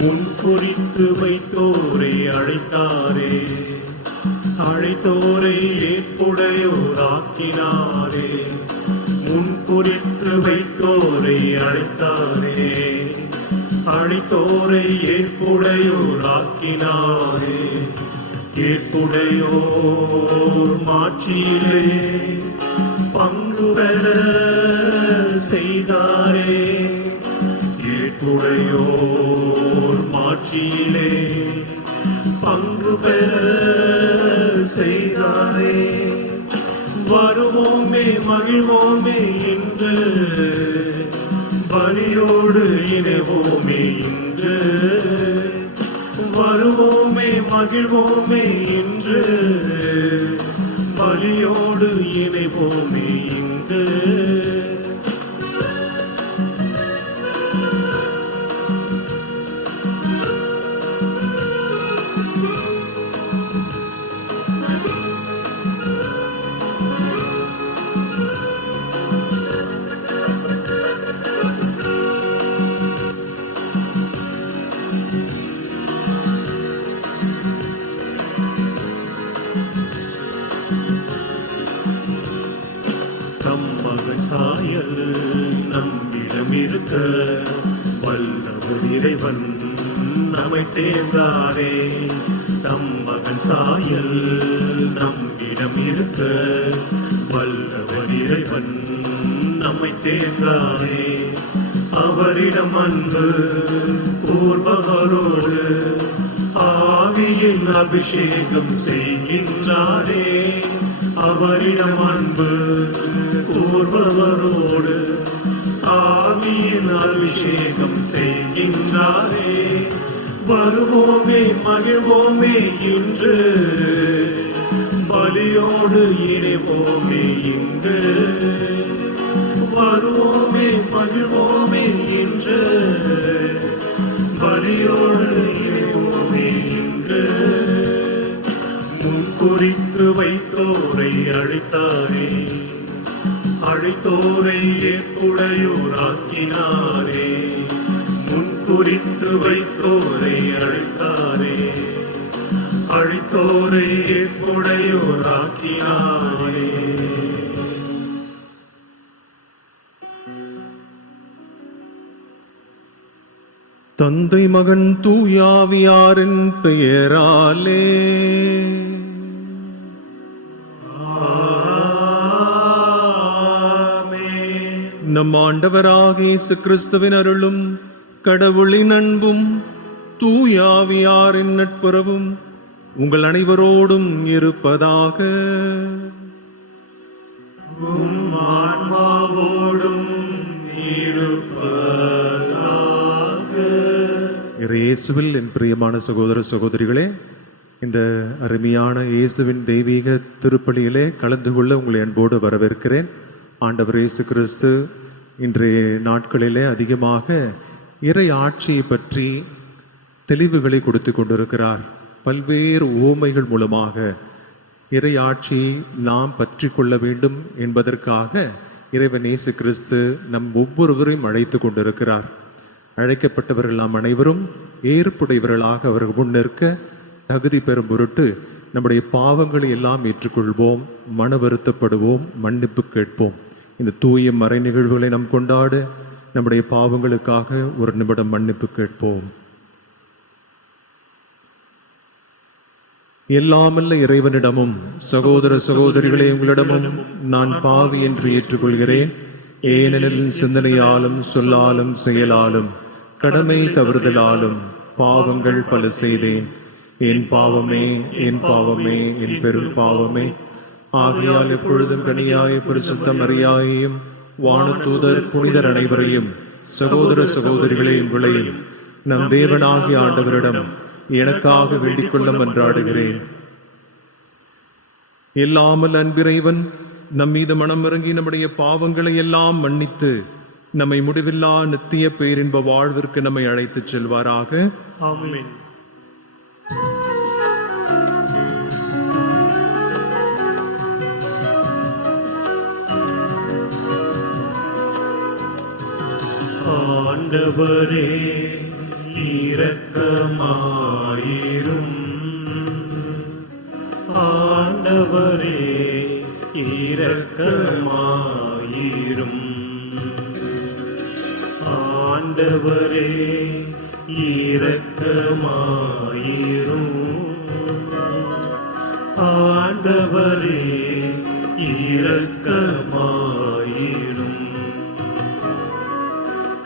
முன்குறித்து வைத்தோரை அழைத்தாரே, அழைத்தோரை ஏற்புடையோராக்கினாரே. முன்குறித்து வைத்தோரை அழைத்தாரே, அழைத்தோரை ஏற்புடையோராக்கினாரே. ஏற்புடையோர் மாட்சியிலே பங்கு பெற செய்தாரே. ஏற்புடையோர் மாட்சியிலே பங்கு பெற செய்தாரே. வருவோமே மகிழ்வோமே என்று பலியோடு இணைவோமே இன்று. வருவோமே மகிழ்வோமே என்று பலியோடு இணைவோமே இன்று. நம்மிடம் இருக்க வல்லவர் இறைவன் நம்மை தேர்ந்தாரே. தம் மகன் சாயல் நம்மிடம் இருக்க வல்லவர் இறைவன் நம்மை தேர்ந்தாரே. அவரிடம் அன்பு கூர்பவரோடு ஆவியின் அபிஷேகம் செய்கின்றாரே. அவரிடம் அன்பு கூர்பவரோடு ஆவியின் அபிஷேகம் செய்கின்றாரே. வருவோமே மகிழ்வோமே இன்று பலியோடு இணைவோமே இன்று. வருவோமே மகிழ்வோமே இன்று பலியோடு இணைவோமே இன்று. முன்குறித்து வைத்தோரை அழைத்தாரே, அழைத்தோரை ஏற்புடையோராக்கினாரே. முன்குறித்து வைத்தோரை அழைத்தாரே, அழைத்தோரை ஏற்புடையோராக்கினாரே. தந்தை மகன் தூயாவியாரின் பெயராலே நம் ஆண்டவராகிய இயேசு கிறிஸ்துவின் அருளும் கடவுளின் அன்பும் தூயாவியாரின் நட்புறவும் உங்கள் அனைவரோடும் இருப்பதாக. ஆன்மாவோடும் இயேசுவில் என் பிரியமான சகோதர சகோதரிகளே, இந்த அருமையான இயேசுவின் தெய்வீக திருப்பலியிலே கலந்து கொள்ள உங்களை அன்போடு வரவேற்கிறேன். ஆண்டவர் இயேசு கிறிஸ்து இன்றைய நாட்களிலே அதிகமாக இறை ஆட்சியை பற்றி தெளிவுகளை கொடுத்து கொண்டிருக்கிறார். பல்வேறு உவமைகள் மூலமாக இறை ஆட்சியை நாம் பற்றி கொள்ள வேண்டும் என்பதற்காக இறைவன் இயேசு கிறிஸ்து நம் ஒவ்வொருவரையும் அழைத்து கொண்டிருக்கிறார். அழைக்கப்பட்டவர்கள் நாம் அனைவரும் ஏற்புடையவர்களாக அவர்கள் முன்னிற்க தகுதி பெறும் பொருட்டு நம்முடைய பாவங்களை எல்லாம் ஏற்றுக்கொள்வோம், மன வருத்தப்படுவோம், மன்னிப்பு கேட்போம். இந்த தூய மறை நிகழ்வுகளை நாம் கொண்டாட நம்முடைய பாவங்களுக்காக ஒரு நிமிடம் மன்னிப்பு கேட்போம். எல்லாமல்ல இறைவனிடமும் சகோதர சகோதரிகளே உங்களிடமும் நான் பாவி என்று ஏற்றுக்கொள்கிறேன். ஏனெனில் சிந்தனையாலும் சொல்லாலும் செயலாலும் கடமை தவறுதலாலும் பாவங்கள் பல செய்தேன். என் பாவமே, என் பாவமே, என் பெரும் பாவமே. ஆகையால் எப்பொழுதும் கனியாய பரிசுத்த மரியாயையும் வானதூதர் புனிதர் அனைவரையும் சகோதர சகோதரிகளே உங்களையும் நம் தேவனாகிய ஆண்டவரிடம் எனக்காக வேண்டிக் கொள்ள மன்றாடுகிறேன். எல்லாமல் அன்பிறைவன் நம் மீது மனம் இறங்கி நம்முடைய பாவங்களை எல்லாம் மன்னித்து நம்மை முடிவில்லா நித்திய பேரின்ப வாழ்விற்கு நம்மை அழைத்துச் செல்வாராக. ஆமென். ஆண்டவரே இரக்கமாயிரும். ஆண்டவரே இரக்கமாயிரும். ஆண்டவரே இரக்கமாயிரும். ஆண்டவரே இரக்கமாயிரும்.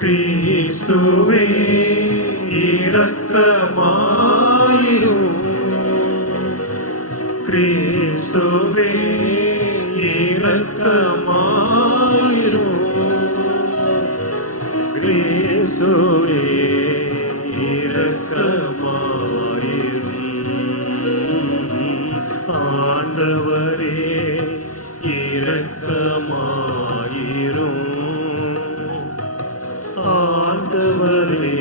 கிறிஸ்துவே இரக்கமாயிரும். கிறிஸ்துவே இரக்கமாயிரும். கிறிஸ்துவே இரக்கமாயிரும். ஆண்டவரே இரக்கமாயிரும். ஆண்டவரே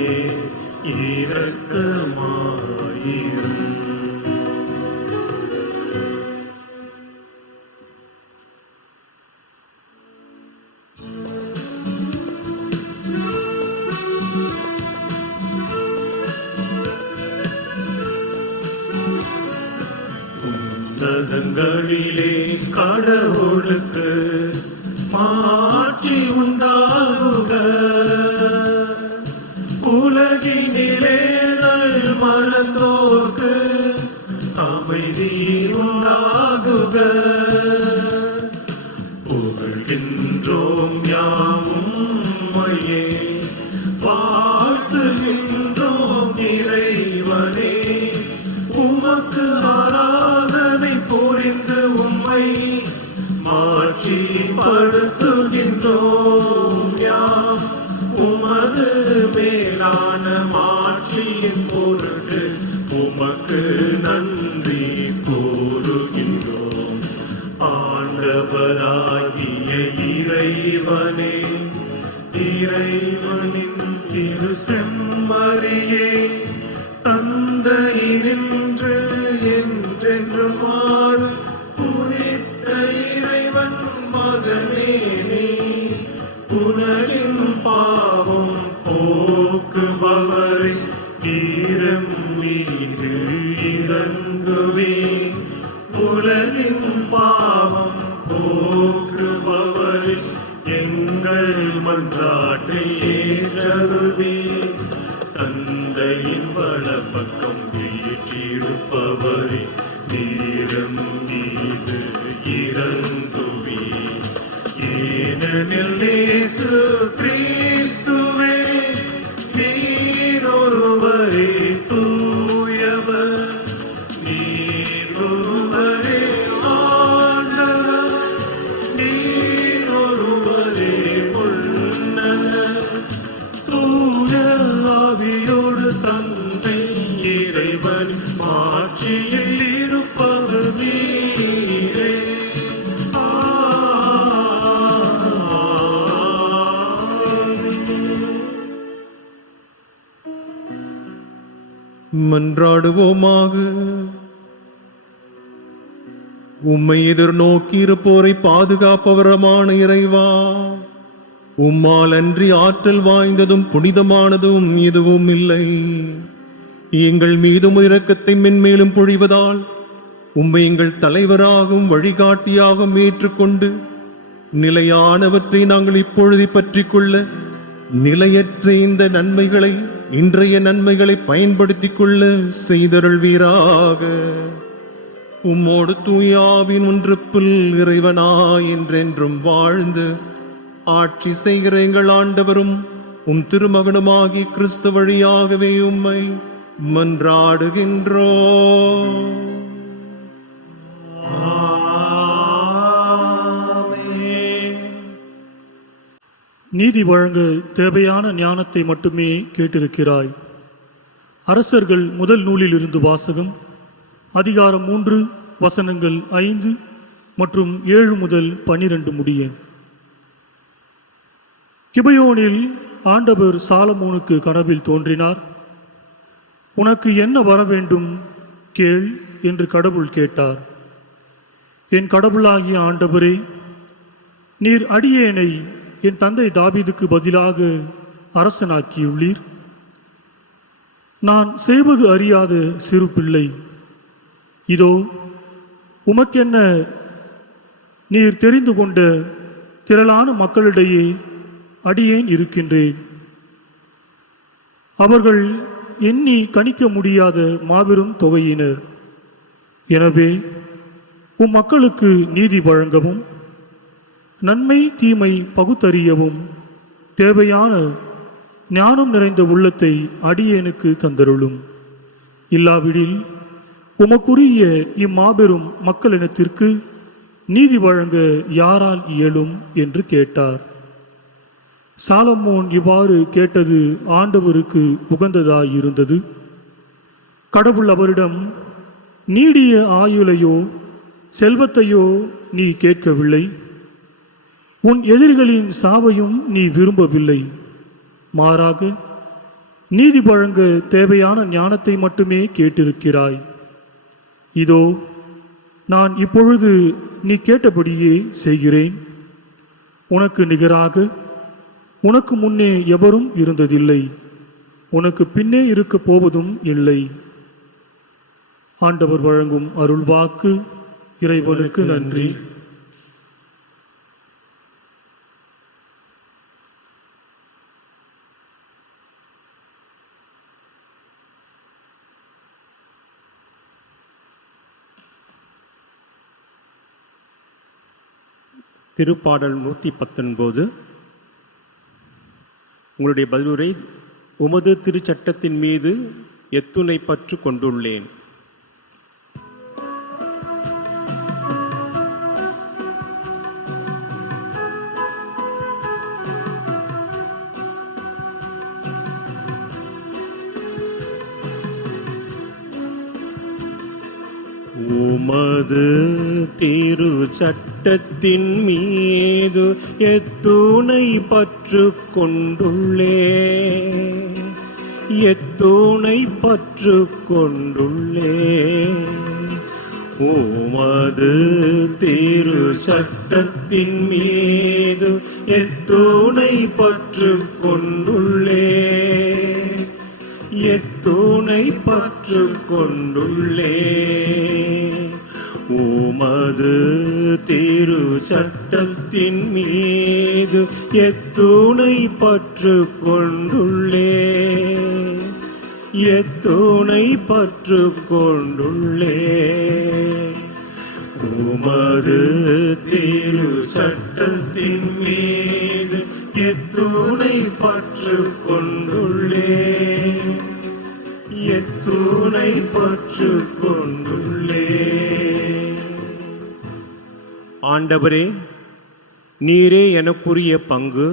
இரக்கமாயிரும். உன்னதங்களிலே கடவுளுக்கு மாட்சி உண்டாகுக. உலகினிலே நல் மனத்தோர்க்கு அமைதி உண்டாகுக. புகழ்கின்றோம் யாவும் மையே, வாழ்த்துகின்றோம் இறைவனே. உமக்கு ஆராதனை புரிந்து உம்மை மாட்சிப்படுத்துகின்றோம் யாம். உமது மேலான மாட்சியின் பொருட்டு உமக்கு நன்றி கூறுகின்றோம். ஆண்டவராகிய இறைவனே, இறைவனின் திரு செம்மறியே, தந்தையினின்று என்றென்று வாழும் புனித இறைவன் மகனே நீ. உலகின் பாவம் போக்குபவரை நீரம் மீது இறங்குவே. உலகின் பாவம் போக்குபவரை எங்கள் மன்றாட்டை ஏற்றருள்வே. தந்தையின் வலப்பக்கம் வீற்றிருப்பவரை நீரம் மீது இறங்குவே. ஏனெனில் இயேசு கிறிஸ்துவே நீர் ஒருவரே தூயவர். நீர் ஒருவரே ஆண்டவர். நீர் ஒருவரே உன்னதர். தூய ஆவியோடு தந்தை இறைவன் மாட்சியில் இருப்பவர் நீரே. மன்றாடுவோமாக. உம்மை எதிர்நோக்கி இருப்போரை பாதுகாப்பவரமான இறைவா, உம்மால் அன்றி ஆற்றல் வாய்ந்ததும் புனிதமானதும் எதுவும் இல்லை. எங்கள் மீதும் இரக்கத்தை மென்மேலும் பொழிவதால் உம்மை எங்கள் தலைவராகவும் வழிகாட்டியாகவும் ஏற்றுக்கொண்டு நிலையானவற்றை நாங்கள் இப்பொழுது பற்றிக் கொள்ள நிலையற்ற இந்த நன்மைகளை, இன்றைய நன்மைகளை பயன்படுத்திக் கொள்ள செய்தருள்வீராக. உம்மோடு தூயாவின் ஒன்றுப்புல் இறைவனாய் என்றென்றும் வாழ்ந்து ஆட்சி செய்கிற எங்கள் ஆண்டவரும் உம் திருமகனுமாகி கிறிஸ்து வழியாகவே உம்மை மன்றாடுகின்றோம். நீதி வழங்க தேவையான ஞானத்தை மட்டுமே கேட்டிருக்கிறாய். அரசர்கள் முதல் நூலில் இருந்து வாசகம். அதிகாரம் 3 வசனங்கள் 5 மற்றும் 7 முதல் 12 முடிய. கிபயோனில் ஆண்டவர் சாலமோனுக்கு கனவில் தோன்றினார். உனக்கு என்ன வர வேண்டும் கேள் என்று கடவுள் கேட்டார். என் கடவுளாகிய ஆண்டவரே, நீர் அடியேனை என் தந்தை தாவீதுக்கு பதிலாக அரசனாக்கியுள்ளீர். நான் செய்வது அறியாத சிறு பிள்ளை. இதோ உமக்கென்ன நீர் தெரிந்து கொண்ட திரளான மக்களிடையே அடியேன் இருக்கின்றேன். அவர்கள் எண்ணி கணிக்க முடியாத மாபெரும் தொகையினர். எனவே உம் மக்களுக்கு நீதி வழங்கவும் நன்மை தீமை பகுத்தறியவும் தேவையான ஞானம் நிறைந்த உள்ளத்தை அடியேனுக்கு தந்தருளும். இல்லாவிடில் உமக்குரிய இம்மாபெரும் மக்களினத்திற்கு நீதி வழங்க யாரால் இயலும் என்று கேட்டார். சாலமோன் இவ்வாறு கேட்டது ஆண்டவருக்கு உகந்ததாயிருந்தது. கடவுள் அவரிடம், நீடிய ஆயுளையோ செல்வத்தையோ நீ கேட்கவில்லை, உன் எதிரிகளின் சாவையும் நீ விரும்பவில்லை. மாறாக நீதி வழங்க தேவையான ஞானத்தை மட்டுமே கேட்டிருக்கிறாய். இதோ நான் இப்பொழுது நீ கேட்டபடியே செய்கிறேன். உனக்கு நிகராக உனக்கு முன்னே எவரும் இருந்ததில்லை, உனக்கு பின்னே இருக்க போவதும் இல்லை. ஆண்டவர் வழங்கும் அருள்வாக்கு. இறைவனுக்கு நன்றி. திருப்பாடல் 119. உங்களுடைய பதிலுரை, உமது திருச்சட்டத்தின் மீது எத்துணை பற்று கொண்டுள்ளேன். உமது திரு சட்டத்தின் மீது எத்துணை பற்று கொண்டுள்ளே, எத்துணை பற்று கொண்டுள்ளே. உமது திரு சட்டத்தின் மீது எத்துணை பற்று கொண்டுள்ளே, எத்துணை பற்று கொண்டுள்ளே. உமது திரு சட்டத்தின் மீது எத்துணை பற்று கொண்டுள்ளே, எத்துணை பற்று கொண்டுள்ளே. உமது திரு சட்டத்தின் மீது எத்துணை பற்று கொண்டுள்ளே, எத்துணை பற்று கொண்டுள்ளே. ஆண்டவரே, நீரே எனக்குரிய பங்கு.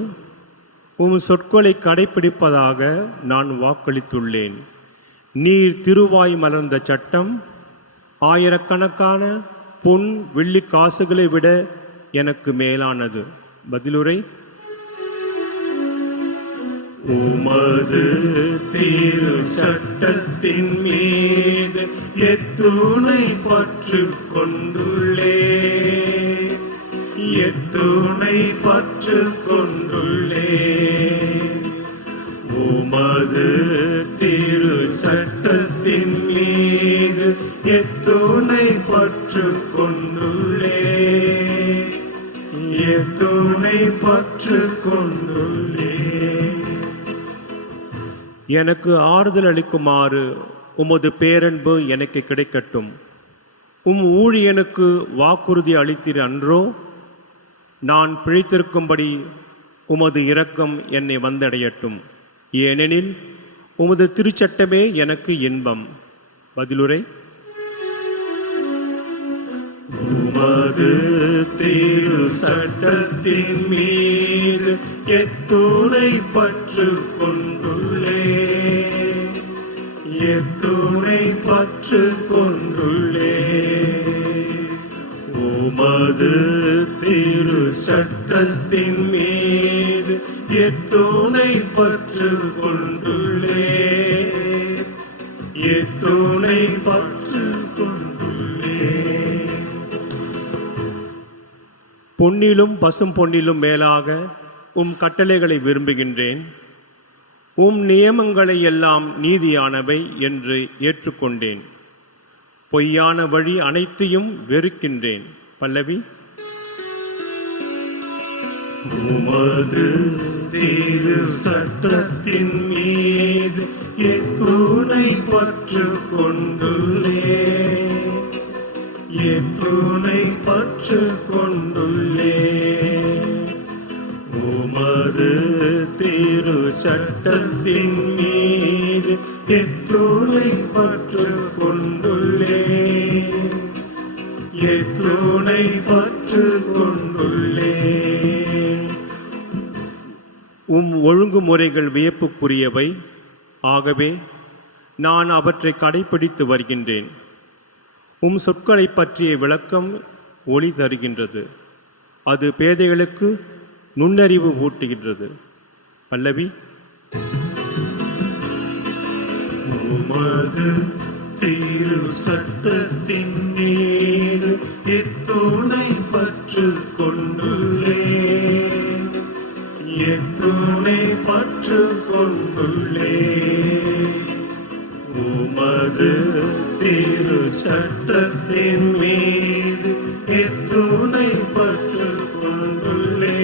உம் சொற்களை கடைப்பிடிப்பதாக நான் வாக்களித்துள்ளேன். நீர் திருவாய் மலர்ந்த சட்டம் ஆயிரக்கணக்கான பொன் வெள்ளி காசுகளை விட எனக்கு மேலானது. பதிலுரை, உமது திரு சட்டத்தின் மீது எத்துணை பற்று கொண்டுள்ளே, எத்துணை பற்று கொண்டுள்ளே. எனக்கு ஆறுதல் அளிக்குமாறு உமது பேரன்பு எனக்கு கிடைக்கட்டும். உம் ஊழியனுக்கு வாக்குறுதி அளித்தீர் அன்றோ? நான் பிழைத்திருக்கும்படி உமது இரக்கம் என்னை வந்தடையட்டும். ஏனெனில் உமது திருச்சட்டமே எனக்கு இன்பம். பதிலுரை: உமது திரு சட்டத்தின் மீது எத்துணை பற்று கொண்டுள்ளே, எத்துணை பற்று கொண்டுள்ளே. உமது திரு சட்டத்தின் மீது எத்துணை பற்று கொண்டுள்ளே, எத்துணை பற்று கொண்டுள்ளே. பொன்னிலும் பசும் பொன்னிலும் மேலாக உம் கட்டளைகளை விரும்புகின்றேன். உம் நியமங்களை எல்லாம் நீதியானவை என்று ஏற்றுக்கொண்டேன். பொய்யான வழி அனைத்தையும் வெறுக்கின்றேன். பல்லவி: உமது திரு சட்டத்தின் மீது எத்துணை பற்று கொண்டுள்ளே, எத்துணை பற்று கொண்டுள்ளே. உமது திரு சட்டத்தின் மீது எத்துணை பற்று கொண்டுள்ளே, எத்துணை பற்று கொண்டுள்ளே. உம் ஒழுங்குமுறைகள் வியப்புக்குரியவை. ஆகவே நான் அவற்றை கடைபிடித்து வருகின்றேன். உம் சொற்களை பற்றிய விளக்கம் ஒளி தருகின்றது. அது பேதைகளுக்கு நுண்ணறிவு ஊட்டுகின்றது. பல்லவி: உமது திரு சட்டத்தின் மீது எத்துணை பற்று கொண்டுள்ளே, எத்துணை பற்று கொண்டுள்ளே. உமது திரு சட்டத்தின் மீது எத்துணை பற்று கொண்டுள்ளே,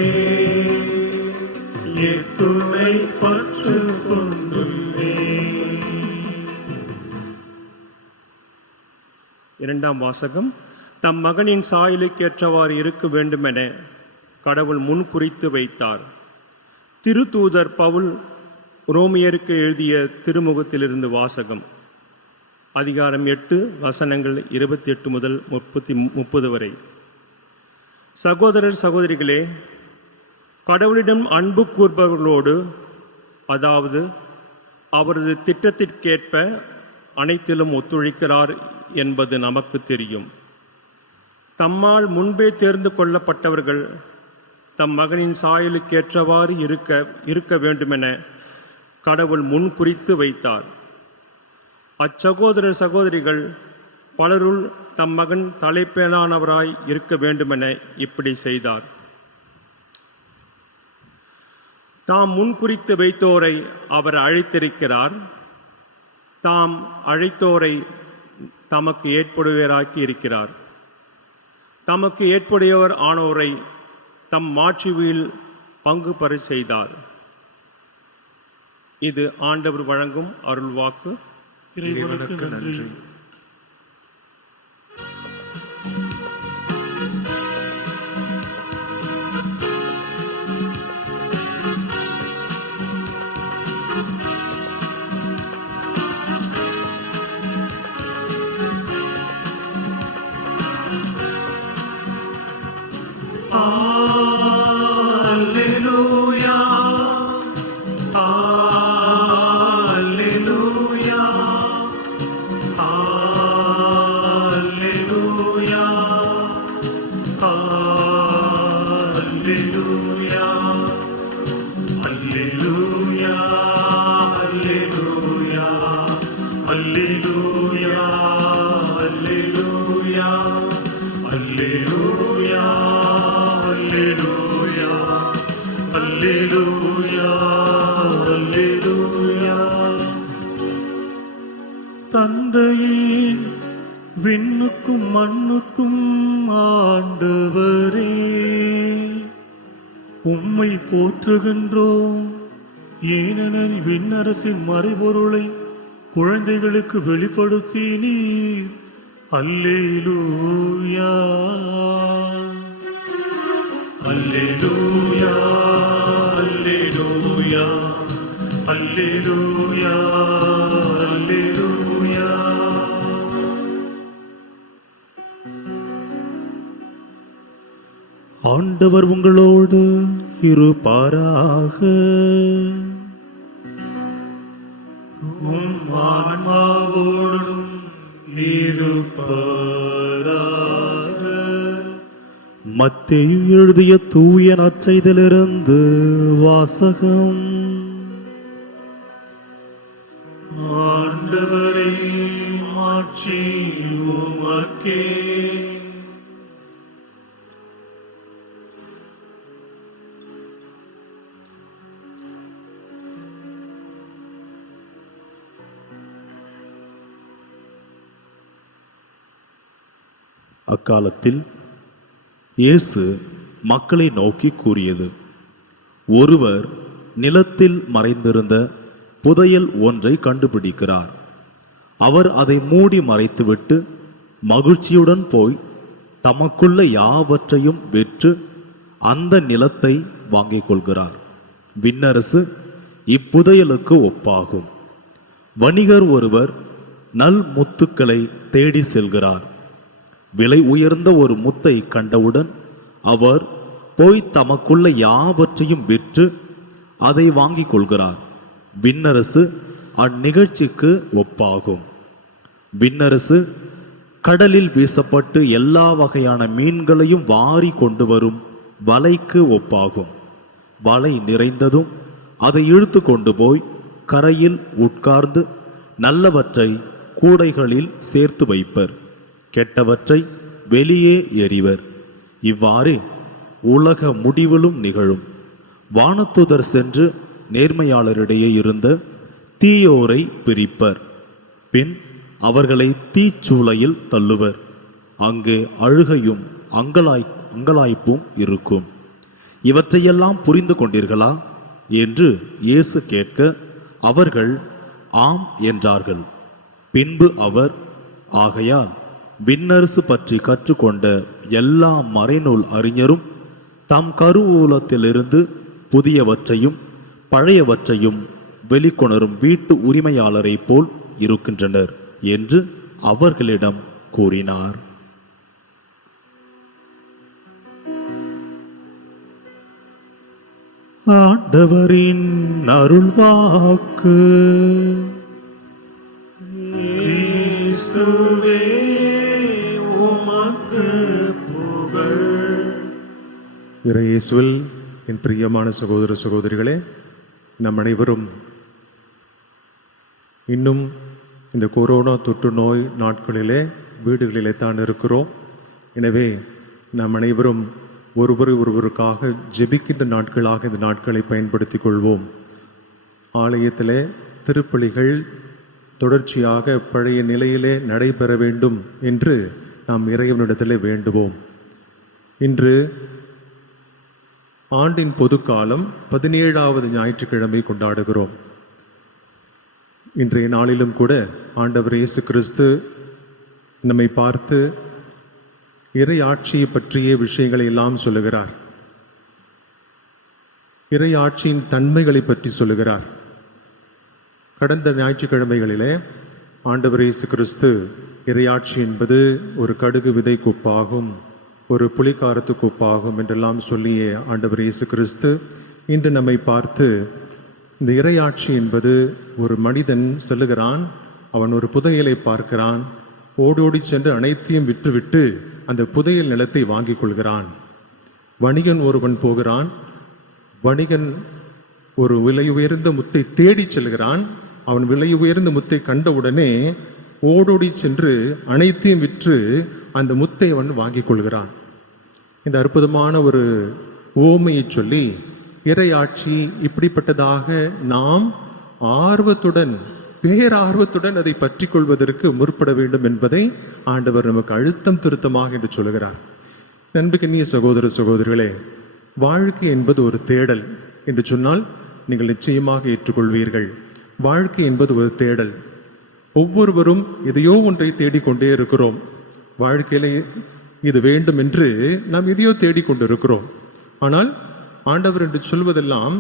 எத்துணை பற்று கொண்டுள்ளே. இரண்டாம் வாசகம். தம் மகனின் சாயலுக்கேற்றவாறு இருக்க வேண்டுமென கடவுள் முன் குறித்து வைத்தார். திருத்தூதர் பவுல் ரோமியருக்கு எழுதிய திருமுகத்திலிருந்து வாசகம். அதிகாரம் 8 வசனங்கள் 28 முதல் 30 வரை. சகோதரர் சகோதரிகளே, கடவுளிடம் அன்பு கூர்பவர்களோடு, அதாவது அவரது திட்டத்திற்கேற்ப அனைத்திலும் ஒத்துழைக்கிறார் என்பது நமக்கு தெரியும். தம்மால் முன்பே தேர்ந்து கொள்ளப்பட்டவர்கள் தம் மகனின் சாயலுக்கேற்றவாறு இருக்க வேண்டுமென கடவுள் முன் குறித்து வைத்தார். அச்சகோதரர் சகோதரிகள் பலருள் தம் மகன் தலைப்பேனானவராய் இருக்க வேண்டுமென இப்படி செய்தார். தாம் முன் குறித்து வைத்தோரை அவர் அழைத்திருக்கிறார். தாம் அழைத்தோரை தமக்கு ஏற்புடையவராக்கி இருக்கிறார். தமக்கு ஏற்புடையவர் ஆனோரை தம் மாட்சியில் பங்கு பெறச் செய்தார். இது ஆண்டவர் வழங்கும் அருள்வாக்கு. இறைவனுக்கு நன்றி. Alleluia, Alleluia, Alleluia, Alleluia, Alleluia, Alleluia, Alleluia, Alleluia, Alleluia, Alleluia, Alleluia. தந்தையே, விண்ணுக்கும் மண்ணுக்கும் ஆண்டவரே, உம்மை போற்றுகின்றோம், ஏனெனில் விண்ணரசின் மறைபொருளை குழந்தைகளுக்கு வெளிப்படுத்தினீர். அல்லேலூயா அல்லேலூயா அல்லேலூயா அல்லேலூயா அல்லேலூயா. ஆண்டவர் உங்களோடு இருப்பாராக. உம் ஆன்மாவோடும் இருப்பாராக. மத்தேயு எழுதிய தூய நற்செய்தியிலிருந்து வாசகம். ஆண்டவரே, மாட்சி உமக்கே. அக்காலத்தில் இயேசு மக்களை நோக்கி கூறியது: ஒருவர் நிலத்தில் மறைந்திருந்த புதையல் ஒன்றை கண்டுபிடிக்கிறார். அவர் அதை மூடி மறைத்துவிட்டு மகிழ்ச்சியுடன் போய் தமக்குள்ள யாவற்றையும் விற்று அந்த நிலத்தை வாங்கிக் கொள்கிறார். விண்ணரசு இப்புதையலுக்கு ஒப்பாகும். வணிகர் ஒருவர் நல் முத்துக்களை தேடி செல்கிறார். விலை உயர்ந்த ஒரு முத்தை கண்டவுடன் அவர் போய் தமக்குள்ள யாவற்றையும் விற்று அதை வாங்கிக் கொள்கிறார். விண்ணரசு அந்நிகழ்ச்சிக்கு ஒப்பாகும். விண்ணரசு கடலில் வீசப்பட்டு எல்லா வகையான மீன்களையும் வாரி கொண்டு வரும் வலைக்கு ஒப்பாகும். வலை நிறைந்ததும் அதை இழுத்து கொண்டு போய் கரையில் உட்கார்ந்து நல்லவற்றை கூடைகளில் சேர்த்து வைப்பர், கெட்டவற்றை வெளியே எறிவர். இவ்வாறு உலக முடிவிலும் நிகழும். வானதூதர் சென்று நேர்மையாளரிடையே இருந்த தீயோரை பிரிப்பர். பின் அவர்களை தீச்சூளையில் தள்ளுவர். அங்கு அழுகையும் அங்கலாய்ப்பும் இருக்கும். இவற்றையெல்லாம் புரிந்து கொண்டீர்களா என்று இயேசு கேட்க அவர்கள் ஆம் என்றார்கள். பின்பு அவர், ஆகையால் விண்ணரசு பற்றி கற்றுக்கொண்ட எல்லா மறைநூல் அறிஞரும் தம் கருவூலத்திலிருந்து புதியவற்றையும் பழையவற்றையும் வெளிக்கொணரும் வீட்டு உரிமையாளரை போல் இருக்கின்றனர் என்று அவர்களிடம் கூறினார். ஆண்டவரின் அருள்வாக்கு. கிறிஸ்துவே, உமக்கு புகழ். இறையேசுவில் என் பிரியமான சகோதர சகோதரிகளே, நம் அனைவரும் இன்னும் இந்த கொரோனா தொற்று நோய் நாட்களிலே வீடுகளிலே தான் இருக்கிறோம். எனவே நாம் அனைவரும் ஒருவருக்காக ஜெபிக்கின்ற நாட்களாக இந்த நாட்களை பயன்படுத்தி கொள்வோம். ஆலயத்திலே திருப்பலிகள் தொடர்ச்சியாக பழைய நிலையிலே நடைபெற வேண்டும் என்று நாம் இறைவனிடத்திலே வேண்டுவோம். இன்று ஆண்டின் பொதுக்காலம் 17வது ஞாயிற்றுக்கிழமை கொண்டாடுகிறோம். இன்றைய நாளிலும் கூட ஆண்டவர் இயேசு கிறிஸ்து நம்மை பார்த்து இறை ஆட்சியை பற்றிய விஷயங்களை எல்லாம் சொல்லுகிறார். இறை ஆட்சியின் தன்மைகளை பற்றி சொல்லுகிறார். கடந்த ஞாயிற்றுக்கிழமைகளிலே ஆண்டவர் இயேசு கிறிஸ்து இறையாட்சி என்பது ஒரு கடுகு விதைக்கு ஒப்பாகும், ஒரு புலிக்காரத்துக்கு ஒப்பாகும் என்றெல்லாம் சொல்லிய ஆண்டவர் இயேசு கிறிஸ்து இன்று நம்மை பார்த்து இந்த இறையாட்சி என்பது ஒரு மனிதன் செல்லுகிறான், அவன் ஒரு புதையலை பார்க்கிறான், ஓடோடி சென்று அனைத்தையும் விற்றுவிட்டு அந்த புதையல் நிலத்தை வாங்கிக் கொள்கிறான். வணிகன் ஒருவன் போகிறான், வணிகன் ஒரு விலை உயர்ந்த முத்தை தேடி செல்கிறான். அவன் விலை உயர்ந்த முத்தை கண்டவுடனே ஓடோடி சென்று அனைத்தையும் விற்று அந்த முத்தை அவன் வாங்கிக் கொள்கிறான். இந்த அற்புதமான ஒரு ஓமையை சொல்லி இறையாட்சி இப்படிப்பட்டதாக நாம் ஆர்வத்துடன் பேரார்வத்துடன் அதை பற்றி கொள்வதற்கு முற்பட வேண்டும் என்பதை ஆண்டவர் நமக்கு அழுத்தம் திருத்தமாக என்று சொல்லுகிறார். நண்புக்கினிய சகோதர சகோதரிகளே, வாழ்க்கை என்பது ஒரு தேடல் என்று சொன்னால் நீங்கள் நிச்சயமாக ஏற்றுக்கொள்வீர்கள். வாழ்க்கை என்பது ஒரு தேடல். ஒவ்வொருவரும் எதையோ ஒன்றை தேடிக்கொண்டே இருக்கிறோம். வாழ்க்கையில இது வேண்டும் என்று நாம் எதையோ தேடிக்கொண்டிருக்கிறோம். ஆனால் ஆண்டவர் என்று சொல்வதெல்லாம்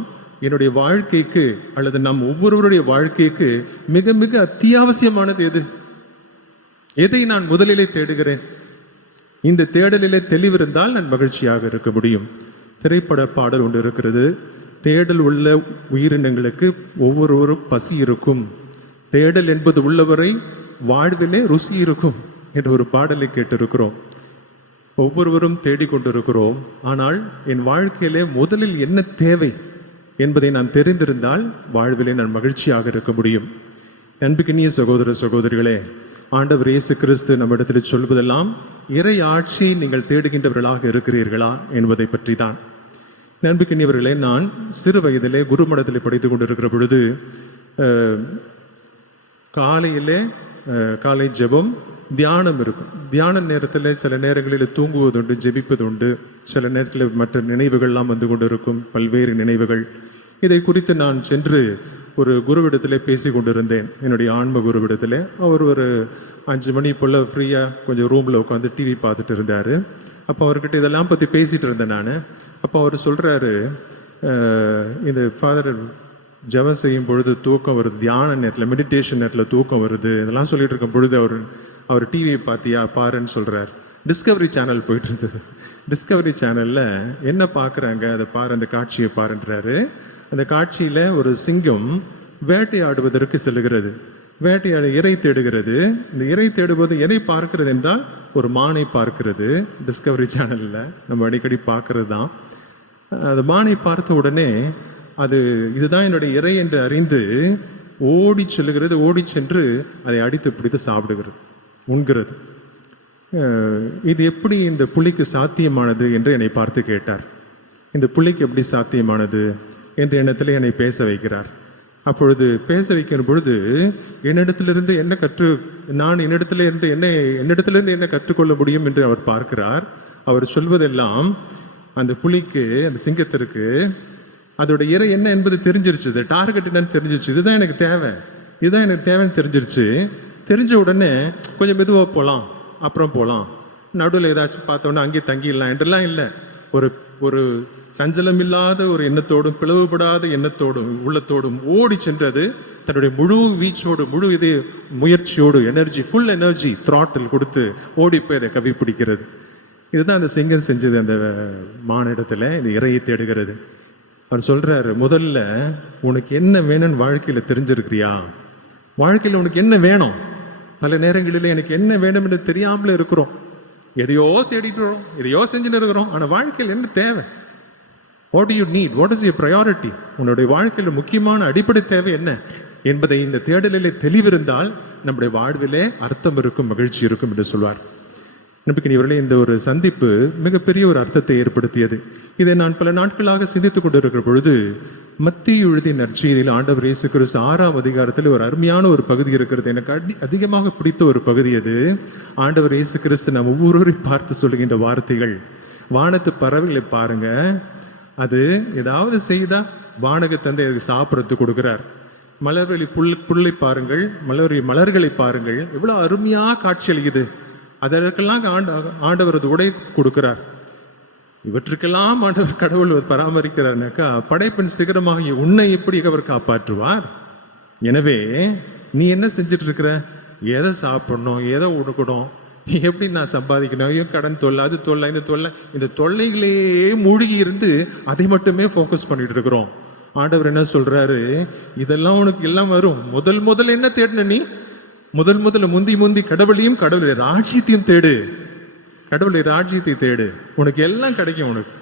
என்னுடைய வாழ்க்கைக்கு அல்லது நம் ஒவ்வொருவருடைய வாழ்க்கைக்கு மிக மிக அத்தியாவசியமானது எது? எதை நான் முதலிலே தேடுகிறேன்? இந்த தேடலிலே தெளிவிருந்தால் நான் மகிழ்ச்சியாக இருக்க முடியும். திரைப்பட பாடல் ஒன்று இருக்கிறது. தேடல் உள்ள உயிரினங்களுக்கு ஒவ்வொருவரும் பசி இருக்கும், தேடல் என்பது உள்ளவரை வாழ்விலே ருசி இருக்கும் என்ற ஒரு பாடலை கேட்டிருக்கிறோம். ஒவ்வொருவரும் தேடிக்கொண்டிருக்கிறோம். ஆனால் என் வாழ்க்கையிலே முதலில் என்ன தேவை என்பதை நான் தெரிந்திருந்தால் வாழ்விலே நான் மகிழ்ச்சியாக இருக்க முடியும். அன்புக்கினிய சகோதர சகோதரிகளே, ஆண்டவர் இயேசு கிறிஸ்து நம்மிடத்தில் சொல்வதெல்லாம் இறை ஆட்சி நீங்கள் தேடுகின்றவர்களாக இருக்கிறீர்களா என்பதை பற்றி தான். அன்புக்கினியவர்களே, நான் சிறு வயதிலே குருமடத்திலே படித்துக் கொண்டிருக்கிற பொழுது காலை ஜெபம் தியானம் இருக்கும். தியான நேரத்தில் சில நேரங்களில் தூங்குவதுண்டு, ஜெபிப்பதுண்டு. சில நேரத்தில் மற்ற நினைவுகள்லாம் வந்து கொண்டிருக்கும், பல்வேறு நினைவுகள். இதை குறித்து நான் சென்று ஒரு குருவிடத்திலே பேசி கொண்டிருந்தேன், என்னுடைய ஆன்ம குருவிடத்திலே. அவர் ஒரு 5 மணி போல் ஃப்ரீயாக கொஞ்சம் ரூமில் உட்காந்து டிவி பார்த்துட்டு இருந்தார். அப்போ அவர்கிட்ட இதெல்லாம் பற்றி பேசிகிட்டு இருந்தேன் நான். அப்போ அவர் சொல்கிறாரு, இந்த ஃபாதர் ஜெபம் செய்யும் பொழுது தூக்கம் வருது, தியான நேரத்தில் மெடிடேஷன் நேரத்தில் தூக்கம் வருது, இதெல்லாம் சொல்லிட்டு இருக்கும் பொழுது அவர் டிவியை பாருன்னு சொல்கிறார். டிஸ்கவரி சேனல் போயிட்டு இருந்தது. டிஸ்கவரி சேனலில் என்ன பார்க்குறாங்க அதை பாரு, அந்த காட்சியை பாருன்றாரு. அந்த காட்சியில் ஒரு சிங்கம் வேட்டையாடுவதற்கு செல்லுகிறது. வேட்டையாட இறை தேடுகிறது. இந்த இறை தேடுவது எதை பார்க்கிறது என்றால் ஒரு மானை பார்க்கிறது. டிஸ்கவரி சேனலில் நம்ம அடிக்கடி பார்க்கறது தான். அந்த மானை பார்த்த உடனே அது இதுதான் என்னுடைய இறை என்று அறிந்து ஓடி செல்லுகிறது. ஓடி சென்று அதை அடித்து பிடித்து சாப்பிடுகிறது, உண்கிறது. இது எப்படி இந்த புலிக்கு சாத்தியமானது என்று என்னை பார்த்து கேட்டார். இந்த புலிக்கு எப்படி சாத்தியமானது என்ற எண்ணத்தில் என்னை பேச வைக்கிறார். அப்பொழுது பேச வைக்கிற பொழுது என்னிடத்திலிருந்து என்ன கற்றுக்கொள்ள முடியும் என்று அவர் பார்க்கிறார். அவர் சொல்வதெல்லாம் அந்த புலிக்கு, அந்த சிங்கத்திற்கு அதோட இறை என்ன என்பது தெரிஞ்சிருச்சு, டார்கெட் என்னன்னு தெரிஞ்சிருச்சு. இதுதான் எனக்கு தேவைன்னு தெரிஞ்சிருச்சு. தெரிஞ்ச உடனே கொஞ்சம் மெதுவாக போகலாம், அப்புறம் போகலாம், நடுவில் ஏதாச்சும் பார்த்தோன்னா அங்கேயே தங்கிடலாம் என்றெல்லாம் இல்லை. ஒரு சஞ்சலம் இல்லாத ஒரு எண்ணத்தோடும் பிளவுபடாத எண்ணத்தோடும் உள்ளத்தோடும் ஓடி சென்றது. தன்னுடைய முழு வீச்சோடு, முழு முயற்சியோடு, ஃபுல் எனர்ஜி த்ராட்டில் கொடுத்து ஓடி போய் அதை கவி பிடிக்கிறது. இதுதான் அந்த சிங்கம் செஞ்சது. அந்த மானிடத்துல இந்த இறையை தேடுகிறது. அவர் சொல்றாரு, முதல்ல உனக்கு என்ன வேணும்னு வாழ்க்கையில தெரிஞ்சிருக்கிறியா? வாழ்க்கையில உனக்கு என்ன வேணும்? பல நேரங்களில் எனக்கு என்ன வேணும் என்று தெரியாமல இருக்கிறோம். எதையோ தேடிட்டு வரோம், எதையோ செஞ்சுட்டு இருக்கிறோம். ஆனா வாழ்க்கையில் என்ன தேவை? What to you need? What is your priority? உன்னுடைய வாழ்க்கையில் முக்கியமான அடிப்படை தேவை என்ன என்பதை இந்த தேடலிலே தெளிவிருந்தால் நம்முடைய வாழ்விலே அர்த்தம் இருக்கும், மகிழ்ச்சி இருக்கும் என்று சொல்வார். நம்பிக்கையவர்களே, இந்த ஒரு சந்திப்பு மிகப்பெரிய ஒரு அர்த்தத்தை ஏற்படுத்தியது. இதை நான் பல நாட்களாக சிந்தித்துக் கொண்டிருக்கிற பொழுது மத்திய எழுதிய நற்செய்தியில் ஆண்டவர் இயேசு கிறிஸ்து 6ஆம் அதிகாரத்தில் ஒரு அருமையான ஒரு பகுதி இருக்கிறது. எனக்கு அதிகமாக பிடித்த ஒரு பகுதி அது. ஆண்டவர் இயேசு கிறிஸ்து நாம் ஒவ்வொருவரையும் பார்த்து சொல்லுகின்ற வார்த்தைகள். வானத்து பறவைகளை பாருங்க, அது ஏதாவது செய்தா வானக தந்தை அதுக்கு சாப்பிட்றதுக்கு கொடுக்கிறார். மலர்வெளி புல்லை பாருங்கள், மலர்களை பாருங்கள், எவ்வளவு அருமையா காட்சி அளிக்குது. அதற்கெல்லாம் ஆண்டவர் அது உடை கொடுக்கிறார். இவற்றுக்கெல்லாம் ஆண்டவர் கடவுள் பராமரிக்கிறார்னாக்கா படைப்பின் சிகரமாக உன்னை எப்படி அவர் காப்பாற்றுவார்? எனவே நீ என்ன செஞ்சுட்டு இருக்கிற? எதை சாப்பிடணும், எதை உடுக்கணும், எப்படி நான் சம்பாதிக்கணும், கடன் தொல்லை, அது தொல்லை, இந்த தொல்லைகளையே மூழ்கி இருந்து அதை மட்டுமே ஃபோக்கஸ் பண்ணிட்டு இருக்கிறோம். ஆண்டவர் என்ன சொல்றாரு? இதெல்லாம் உனக்கு எல்லாம் வரும். முதல் என்ன தேடின நீ? முதல்ல முந்தி கடவுளையும் கடவுளுடைய ராஜ்யத்தையும் தேடு. கடவுளுடைய ராஜ்யத்தை தேடு, உனக்கு எல்லாம் கிடைக்கும். உனக்கு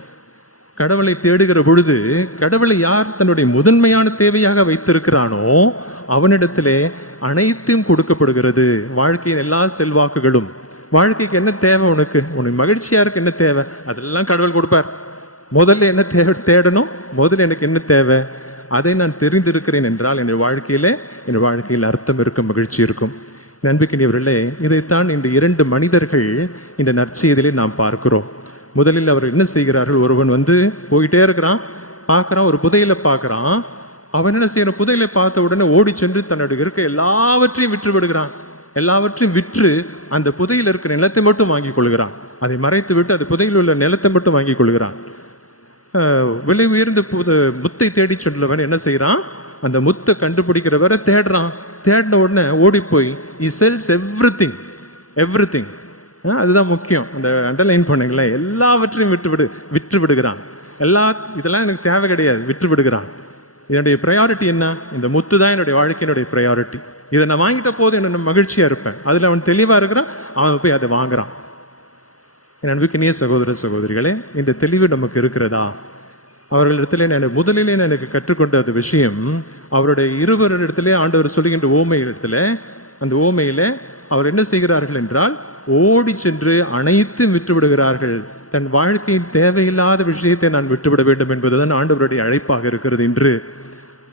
கடவுளை தேடுகிற பொழுது, கடவுளை யார் தன்னுடைய முதன்மையான தேவையாக வைத்திருக்கிறானோ அவனிடத்திலே அனைத்தும் கொடுக்கப்படுகிறது. வாழ்க்கையின் எல்லா செல்வாக்குகளும். வாழ்க்கைக்கு என்ன தேவை உனக்கு மகிழ்ச்சியா இருக்கு, என்ன தேவை, அதெல்லாம் கடவுள் கொடுப்பார். முதல்ல என்ன தேடணும், முதல்ல எனக்கு என்ன தேவை, அதை நான் தெரிந்திருக்கிறேன் என்றால் என் வாழ்க்கையில் அர்த்தம் இருக்கும், மகிழ்ச்சி இருக்கும். நம்பிக்கையவர்களே, இதைத்தான் இந்த 2 மனிதர்கள் இந்த நற்செய்தியிலே நாம் பார்க்கிறோம். முதலில் அவர் என்ன செய்கிறார்கள்? ஒருவன் போயிட்டே இருக்கிறான், பார்க்கறான், ஒரு புதையலை பார்க்கறான். அவன் என்ன செய்யற, புதையலை பார்த்த உடனே ஓடி சென்று தன்னுடைய இருக்க எல்லாவற்றையும் விற்று விடுகிறான். எல்லாவற்றையும் விற்று அந்த புதையில் இருக்கிற நிலத்தை மட்டும் வாங்கிக் கொள்கிறான். அதை மறைத்து விட்டு அது புதையில் உள்ள நிலத்தை மட்டும் வாங்கிக் கொள்கிறான். விலை உயர்ந்த முத்தை தேடி சென்றவன் என்ன செய்யறான், அந்த முத்தை கண்டுபிடிக்கிற வரை தேடுறான். தேடின உடனே ஓடி போய் he sells everything. அதுதான் முக்கியம், அந்த அண்டர்லைன் பண்ணுங்களேன். எல்லாவற்றையும் விற்று விடுகிறான். இதெல்லாம் எனக்கு தேவை கிடையாது, விற்று விடுகிறான். என்னுடைய ப்ரையாரிட்டி என்ன, இந்த முத்து தான் என்னுடைய வாழ்க்கையினுடைய ப்ரையாரிட்டி. இதை நான் வாங்கிட்ட போது என்ன மகிழ்ச்சியா இருப்பேன். அதுல அவன் தெளிவா இருக்கிறான், அவன் போய் அதை வாங்குறான். என் அன்புக்கினிய சகோதர சகோதரிகளே, இந்த தெளிவு நமக்கு இருக்கிறதா? அவர்களிடத்திலே முதலிலே எனக்கு கற்றுக்கொண்ட அந்த விஷயம், அவருடைய இருவரிடத்திலே ஆண்டவர் சொல்லுகின்ற ஓமையிடத்துல, அந்த ஓமையில அவர் என்ன செய்கிறார்கள் என்றால், ஓடி சென்று அனைத்தும் விட்டு விடுகிறார்கள். தன் வாழ்க்கையின் தேவையில்லாத விஷயத்தை நான் விட்டுவிட வேண்டும் என்பதுதான் ஆண்டவருடைய அழைப்பாக இருக்கிறது. இன்று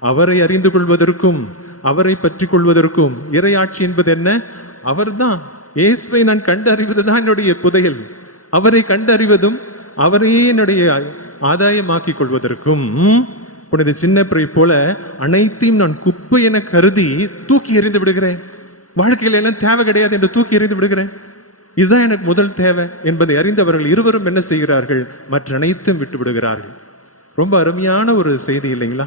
அவரை அறிந்து கொள்வதற்கும் அவரை பற்றி கொள்வதற்கும் இறையாட்சி என்பது என்ன? அவர்தான். இயேசுவை நான் கண்டு அறிவதுதான் என்னுடைய புதையல். அவரை கண்டறிவதும் அவரையே என்னுடைய ஆதாயமாக்கிக் கொள்வதற்கும், புனித சின்னப்பரை போல அனைத்தையும் நான் குப்பை என கருதி தூக்கி எறிந்து விடுகிறேன். வாழ்க்கையில் எல்லாம் தேவை கிடையாது என்று தூக்கி எறிந்து விடுகிறேன். இதுதான் எனக்கு முதல் தேவை என்பதை அறிந்தவர்கள் இருவரும் என்ன செய்கிறார்கள், மற்ற அனைத்தும் விட்டு விடுகிறார்கள். ரொம்ப அருமையான ஒரு செய்தி இல்லைங்களா?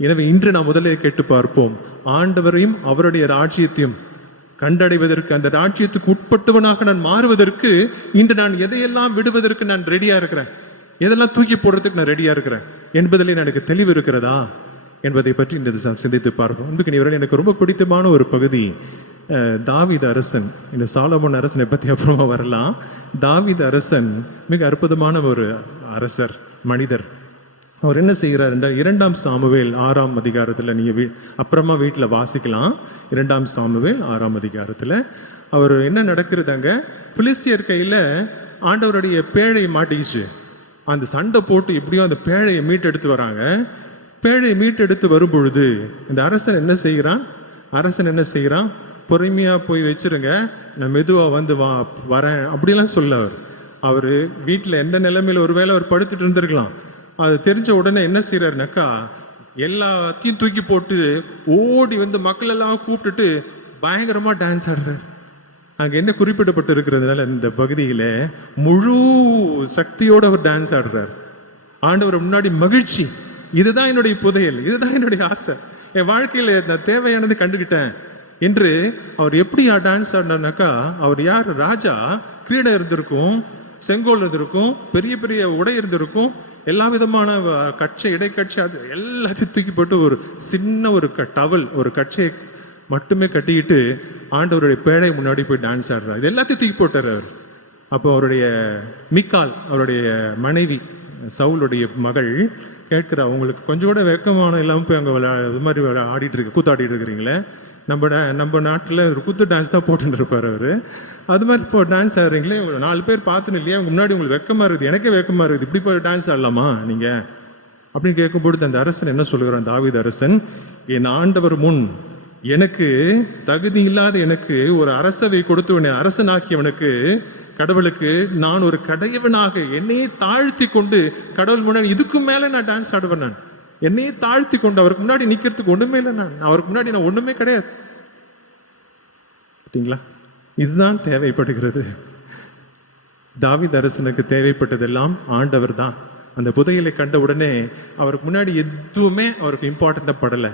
எனவே இன்று நாம் முதலில் கேட்டு பார்ப்போம், ஆண்டவரையும் அவருடைய ராஜ்யத்தையும் கண்டடைவதற்கு, அந்த ராஜ்யத்துக்கு உட்பட்டவனாக நான் மாறுவதற்கு இன்று நான் எதையெல்லாம் விடுவதற்கு நான் ரெடியா இருக்கிறேன், எதெல்லாம் தூக்கி போடுறதுக்கு நான் ரெடியா இருக்கிறேன் என்பதில் எனக்கு தெளிவு இருக்கிறதா என்பதை பற்றி இந்த சிந்தித்து பார்ப்போம். அன்புக்கு எனக்கு ரொம்ப பிடித்தமான ஒரு பகுதி, தாவீது அரசன். இந்த சாலமோன் அரசனை பத்தி அப்புறமா வரலாம். தாவீது அரசன் மிக அற்புதமான ஒரு அரசர், மனிதர். அவர் என்ன செய்கிறார் என்றால், 2 சாமுவேல் 6ஆம் அதிகாரத்துல நீங்க அப்புறமா வீட்டுல வாசிக்கலாம். 2 சாமுவேல் 6ஆம் அதிகாரத்துல அவர் என்ன நடக்கிறதாங்க, பிலிஸ்தியர் கையில ஆண்டவருடைய பேழை மாட்டிக்கிச்சு. அந்த சண்டை போட்டு எப்படியோ அந்த பேழையை மீட்டெடுத்து வராங்க. பேழையை மீட்டெடுத்து வரும் பொழுது இந்த அரசன் என்ன செய்கிறான், பொறுமையா போய் வச்சிருங்க, நான் மெதுவா வந்து வரேன் அப்படிலாம் சொல்ல. அவரு வீட்டுல எந்த நிலைமையில ஒருவேளை அவர் படுத்துட்டு இருந்திருக்கலாம். அது தெரிஞ்ச உடனே என்ன செய்யறாருனாக்கா, எல்லாத்தையும் தூக்கி போட்டு ஓடி வந்து மக்கள் எல்லாம் கூப்பிட்டுட்டு பயங்கரமா டான்ஸ் ஆடுறாரு. அங்க என்ன குறிப்பிடப்பட்டு இருக்கிறதுனால இந்த பகுதியில முழு சக்தியோட அவர் டான்ஸ் ஆடுறார். ஆண்டவர் முன்னாடி மகிழ்ச்சி, இதுதான் என்னுடைய புதையல், இதுதான் என்னுடைய ஆசை, என் வாழ்க்கையில நான் தேவையானது கண்டுகிட்டேன் என்று அவர் எப்படி டான்ஸ் ஆடினார்னாக்கா, அவர் யார், ராஜா, கிரீடம் இருந்திருக்கும், செங்கோல் இருந்திருக்கும், பெரிய பெரிய உடை இருந்திருக்கும், எல்லா விதமான கட்சை, இடைக்கட்சி, அது எல்லாத்தையும் தூக்கி போட்டு ஒரு சின்ன ஒரு டவல், ஒரு கட்சியை மட்டுமே கட்டிக்கிட்டு ஆண்டவருடைய பேழை முன்னாடி போய் டான்ஸ் ஆடுறார். இது எல்லாத்தையும் தூக்கி போட்டார் அவர். அப்போ அவருடைய மிக்கால், அவருடைய மனைவி, சவுலுடைய மகள் கேட்கிறா, உங்களுக்கு கொஞ்சம் கூட வெக்கமான இல்லாமல் போய் அங்கே இது மாதிரி ஆடிட்டு இருக்கு, கூத்தாடிட்டு இருக்கிறீங்களே, நம்ம நாட்டில் ஒரு குத்து டான்ஸ் தான் போட்டுட்டு இருப்பார் அவரு, அது மாதிரி இப்போ டான்ஸ் ஆடுறீங்களே, 4 பேர் பார்த்துன்னு இல்லையா, உங்க முன்னாடி உங்களுக்கு வெக்கமா இருக்குது, எனக்கே வெக்கமா இருக்குது, இப்படி போய் டான்ஸ் ஆடலாமா நீங்க அப்படின்னு கேட்கும்பொழுது அந்த அரசன் என்ன சொல்லுகிறான், தாவீது அரசன், என் ஆண்டவர் முன் எனக்கு தகுதி இல்லாத எனக்கு ஒரு அரசவை கொடுத்து அரசனாக்கியவனுக்கு, கடவுளுக்கு நான் ஒரு கடையவனாக என்னையே தாழ்த்தி கொண்டு கடவுள் முன்னாடி இதுக்கு மேல நான் டான்ஸ் ஆடுவேன், நான் என்னையே தாழ்த்தி கொண்டு அவருக்கு முன்னாடி நிக்கிறதுக்கு ஒண்ணுமே இல்லை, நான் அவருக்கு முன்னாடி நான் ஒண்ணுமே கிடையாது. பார்த்தீங்களா, இதுதான் தேவைப்படுகிறது. தாவீது அரசனுக்கு தேவைப்பட்டதெல்லாம் ஆண்டவர் தான். அந்த புதையலை கண்ட உடனே அவருக்கு முன்னாடி எதுவுமே அவருக்கு இம்பார்ட்டண்டா படல,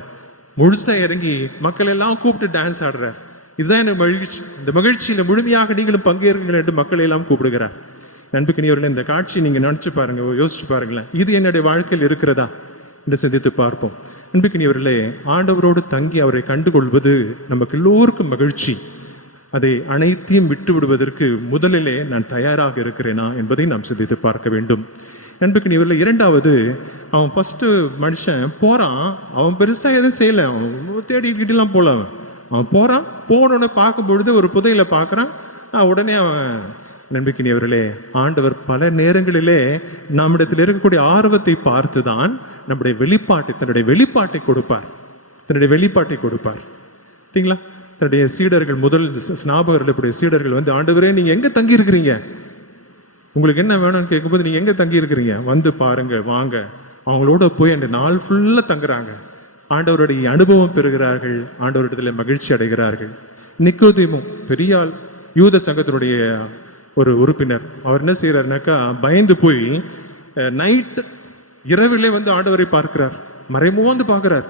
முழுசா இறங்கி மக்கள் எல்லாம் கூப்பிட்டு டான்ஸ் ஆடுறார். இதுதான் எனக்கு மகிழ்ச்சி, இந்த மகிழ்ச்சியில முழுமையாக நீங்களும் பங்கேற்குங்கள் என்று மக்களை எல்லாம் கூப்பிடுகிறார். நண்புக்கினியவர்களே, இந்த காட்சி நீங்க நினைச்சு பாருங்க, யோசிச்சு பாருங்களேன், இது என்னுடைய வாழ்க்கையில் இருக்கிறதா என்று சிந்தித்து பார்ப்போம். நண்புக்கினியவர்களே, ஆண்டவரோடு தங்கி அவரை கண்டுகொள்வது நமக்கு எல்லோருக்கும் மகிழ்ச்சி. அதை அனைத்தையும் விட்டு விடுவதற்கு முதலிலே நான் தயாராக இருக்கிறேனா என்பதை நாம் சிந்தித்து பார்க்க வேண்டும். நண்புக்கு இவரில் 2வது, அவன் ஃபர்ஸ்ட் மனுஷன் போறான், அவன் பெருசா எதுவும் செய்யல, அவன் தேடிக்கிட்டுலாம் போல, அவன் போறான், போனோன்னு பார்க்கும் பொழுது ஒரு புதையில பார்க்கறான், உடனே அவன். நம்பிக்கையவர்களே, ஆண்டவர் பல நேரங்களிலே நம்மிடத்தில் இருக்கக்கூடிய ஆர்வத்தை பார்த்துதான் நம்முடைய தன்னுடைய வெளிப்பாட்டை கொடுப்பார். சரிங்களா? தன்னுடைய சீடர்கள், முதல் ஸ்நாபகர்களுடைய சீடர்கள் வந்து, ஆண்டவரே நீங்க எங்க தங்கி இருக்கிறீங்க, உங்களுக்கு என்ன வேணும்னு கேட்கும்போது, நீங்க எங்க தங்கி இருக்கிறீங்க, வந்து பாருங்க, வாங்க. அவங்களோட போய் அந்த நாள் ஃபுல்லா தங்குறாங்க. ஆண்டவருடைய அனுபவம் பெறுகிறார்கள், ஆண்டவரிடத்தில் மகிழ்ச்சி அடைகிறார்கள். நிக்கோதேமும் பெரிய ஆள், யூத சங்கத்தினுடைய ஒரு உறுப்பினர். அவர் என்ன செய்யறாருனாக்கா, பயந்து போய் நைட் இரவிலே வந்து ஆண்டவரை பார்க்கிறார், மறைமுகந்து பார்க்கிறார்.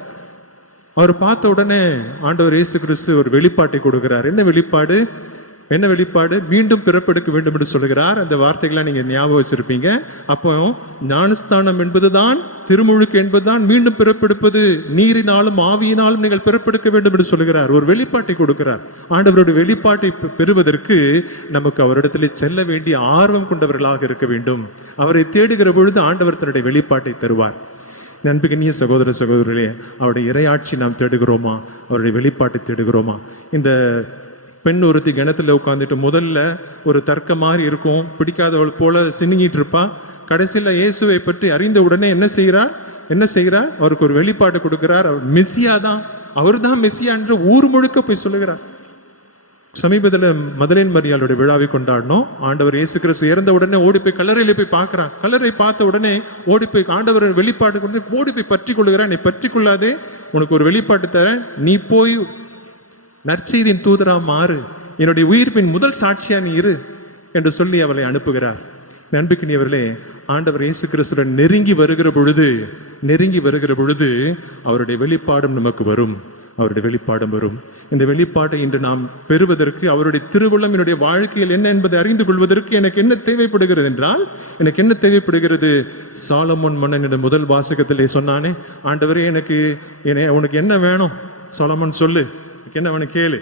அவர் பார்த்த உடனே ஆண்டவர் இயேசு கிறிஸ்து ஒரு வெளிப்பாட்டை கொடுக்கிறார். என்ன வெளிப்பாடு? மீண்டும் பிறப்பெடுக்க வேண்டும் என்று சொல்லுகிறார். அந்த வார்த்தைகளை நீங்க ஞாபகம் வச்சிருப்பீங்க. அப்போ ஞானஸ்தானம் என்பதுதான், திருமுழுக்கு என்பதுதான் மீண்டும் பிறப்பெடுப்பது. நீரினாலும் ஆவியினாலும் நீங்கள் பிறப்பெடுக்க வேண்டும் என்று சொல்லுகிறார். ஒரு வெளிப்பாட்டை கொடுக்கிறார். ஆண்டவருடைய வெளிப்பாட்டை பெறுவதற்கு நமக்கு அவரிடத்தில் செல்ல வேண்டிய ஆர்வம் கொண்டவர்களாக இருக்க வேண்டும். அவரை தேடுகிற பொழுது ஆண்டவர் தன்னுடைய வெளிப்பாட்டை தருவார். நண்புக்கினிய சகோதர சகோதரர்களே, அவருடைய இறையாட்சி நாம் தேடுகிறோமா? அவருடைய வெளிப்பாட்டை தேடுகிறோமா? இந்த பெண் ஒருத்தி கிணத்துல உட்காந்துட்டு முதல்ல ஒரு தர்க்க மாதிரி இருக்கும், பிடிக்காதவள் போல சின்னிங்கிட்டு இருப்பா. கடைசியில இயேசுவை பற்றி அறிந்த உடனே என்ன செய்கிறார்? அவருக்கு ஒரு வெளிப்பாடு கொடுக்கிறார். அவர் மெசியா தான், அவர் தான் மெசியா என்று ஊர் முழுக்க போய் சொல்லுகிறார். சமீபத்தில் மதலேன் மரியாளுடைய விழாவை கொண்டாடணும். ஆண்டவர் இயேசு கிறிஸ்து இறந்த உடனே ஓடி போய் கல்லறையில போய் பார்க்கிறான். கல்லறை பார்த்த உடனே ஓடி போய் ஆண்டவர் வெளிப்பாடு கொண்டு ஓடி போய் பற்றி கொள்ளுகிறான். நீ பற்றி கொள்ளாதே, உனக்கு ஒரு வெளிப்பாட்டு தரேன், நீ போய் நற்செய்தியின் தூதரா மாறு, என்னுடைய உயிர்ப்பின் முதல் சாட்சியா நீ இரு என்று சொல்லி அவளை அனுப்புகிறார். நண்புக்கினியவர்களே, ஆண்டவர் இயேசு கிறிஸ்துடன் நெருங்கி வருகிற பொழுது அவருடைய வெளிப்பாடும் நமக்கு வரும். இந்த வெளிப்பாட்டை இன்று நாம் பெறுவதற்கு, அவருடைய திருவுள்ளம் என்னுடைய வாழ்க்கையில் என்ன என்பதை அறிந்து கொள்வதற்கு எனக்கு என்ன தேவைப்படுகிறது என்றால், சாலமோன் மன்னன் முதல் வாசகத்திலே சொன்னானே, ஆண்டவரே உனக்கு என்ன வேணும் சாலமோன் சொல்லு, என்ன வேணும் கேளு.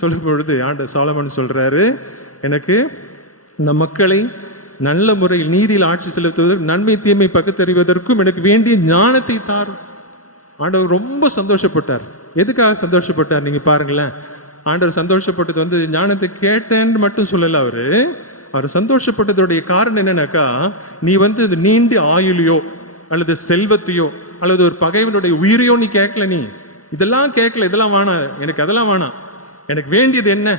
சொல்லும் பொழுது சாலமோன் சொல்றாரு, எனக்கு இந்த மக்களை நல்ல முறையில் நீதியில் ஆட்சி செலுத்துவதற்கு, நன்மை தீமை பகுத்தறிவதற்கும் எனக்கு வேண்டிய ஞானத்தை தாரும். ஆண்டவர் ரொம்ப சந்தோஷப்பட்டார். எதுக்காக சந்தோஷப்பட்டார் நீங்க பாருங்களேன். ஆண்டவர் சந்தோஷப்பட்டது வந்து ஞானத்தை கேட்டேன்னு மட்டும் சொல்லல. அவர் சந்தோஷப்பட்டதுடைய காரணம் என்னன்னாக்கா, நீ வந்து நீண்ட ஆயுளையோ அல்லது செல்வத்தையோ அல்லது ஒரு பகைவனுடைய உயிரையோ நீ கேட்கல, நீ இதெல்லாம் கேட்கல, இதெல்லாம் வேணாம் எனக்கு, அதெல்லாம் வேணாம். எனக்கு வேண்டியது என்ன?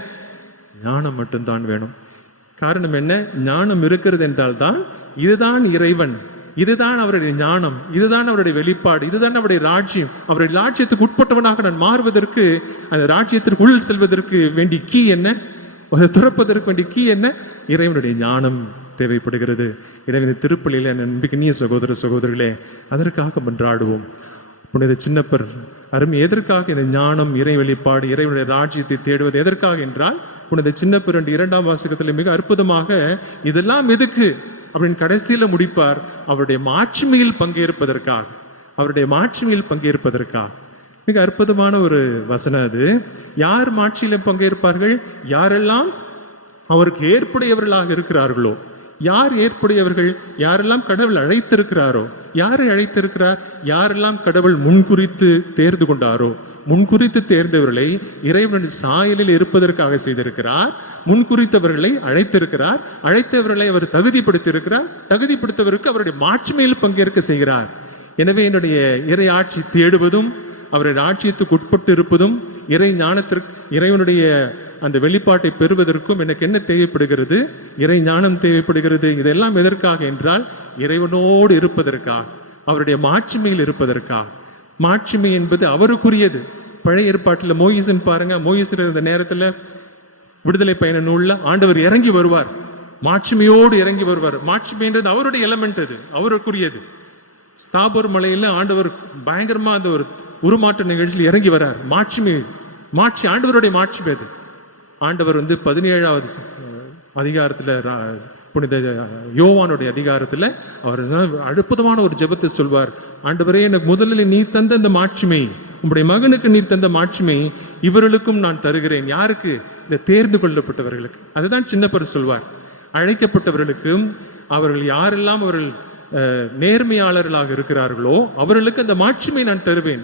ஞானம் மட்டும்தான் வேணும். காரணம் என்ன? ஞானம் இருக்கிறது என்றால் தான் இதுதான் இறைவன், இதுதான் அவருடைய ஞானம், இதுதான் அவருடைய வெளிப்பாடு, இதுதான் அவருடைய ராஜ்யம். அவருடைய ராஜ்யத்துக்கு உட்பட்டவனாக நான் மாறுவதற்கு, அந்த ராஜ்யத்திற்குள் செல்வதற்கு வேண்டிய கீ என்ன? துறப்பதற்கு வேண்டிய கீ என்ன? இறைவனுடைய ஞானம் தேவைப்படுகிறது. எனவே இந்த திருப்பலியில நம்பிக்கைய சகோதர சகோதரிகளே, அதற்காக மன்றாடுவோம். புனித சின்னப்பர் அருமை எதற்காக இந்த ஞானம், இறை வெளிப்பாடு, இறைவனுடைய ராஜ்யத்தை தேடுவது எதற்காக என்றால், புனித சின்னப்பர் 2ஆம் வாசகத்தில் மிக அற்புதமாக இதெல்லாம் எதுக்கு அப்படின்னு கடைசியில முடிப்பார். அவருடைய மாட்சிமையில் பங்கேற்பதற்காக. மிக அற்புதமான ஒரு வசனம் அது. யார் மாட்சியில பங்கேற்பார்கள்? யாரெல்லாம் அவருக்கு ஏற்புடையவர்களாக இருக்கிறார்களோ. யார் ஏற்புடையவர்கள்? யாரெல்லாம் கடவுள் அழைத்திருக்கிறாரோ. யாரை அழைத்திருக்கிறார்? யாரெல்லாம் கடவுள் முன்குறித்து தேர்ந்து கொண்டாரோ. முன்குறித்து தேர்ந்தவர்களை இறைவனின் சாயலில் இருப்பதற்காக செய்திருக்கிறார். முன்குறித்தவர்களை அழைத்திருக்கிறார். அழைத்தவர்களை அவர் தகுதிப்படுத்தியிருக்கிறார். தகுதிப்படுத்தவருக்கு அவருடைய மாட்சிமையில் பங்கேற்க செய்கிறார். எனவே என்னுடைய இறை ஆட்சி தேடுவதும், அவருடைய ஆட்சியத்துக்கு உட்பட்டு இருப்பதும், இறை ஞானத்திற்கு, இறைவனுடைய அந்த வெளிப்பாட்டை பெறுவதற்கும் எனக்கு என்ன தேவைப்படுகிறது? இறை ஞானம் தேவைப்படுகிறது. இதெல்லாம் எதற்காக என்றால், இறைவனோடு இருப்பதற்காக, அவருடைய மாட்சிமையில் இருப்பதற்காக. மாட்சிமை என்பது அவருக்குரியது. பழைய ஏற்பாட்டில் மோயிசன் பாருங்க, மோயிசன் இந்த நேரத்தில் விடுதலை பயண நூல்ல ஆண்டவர் இறங்கி வருவார், மாட்சிமையோடு இறங்கி வருவார். மாட்சிமைன்றது அவருடைய எலமெண்ட், அது அவருக்குரியது. ஸ்தாபர் மலையில ஆண்டவர் பயங்கரமா அந்த ஒரு உருமாற்ற நிகழ்ச்சியில் இறங்கி வரார். மாட்சி ஆண்டவருடைய மாட்சிமை அது. ஆண்டவர் 17வது அதிகாரத்துல, புனித யோவானுடைய அதிகாரத்துல அவர் அற்புதமான ஒரு ஜெபத்தை சொல்வார். ஆண்டவரே, எனக்கு முதலில் நீ தந்த இந்த மாட்சிமை, உங்களுடைய மகனுக்கு நீர் தந்த மாட்சிமை இவர்களுக்கும் நான் தருகிறேன். யாருக்கு? இந்த தேர்ந்து கொள்ளப்பட்டவர்களுக்கு. அதுதான் சின்னப்பர் சொல்வார். அழைக்கப்பட்டவர்களுக்கும், அவர்கள் யாரெல்லாம் அவர்கள் நேர்மையாளர்களாக இருக்கிறார்களோ அவர்களுக்கு அந்த மாட்சிமை நான் தருவேன்.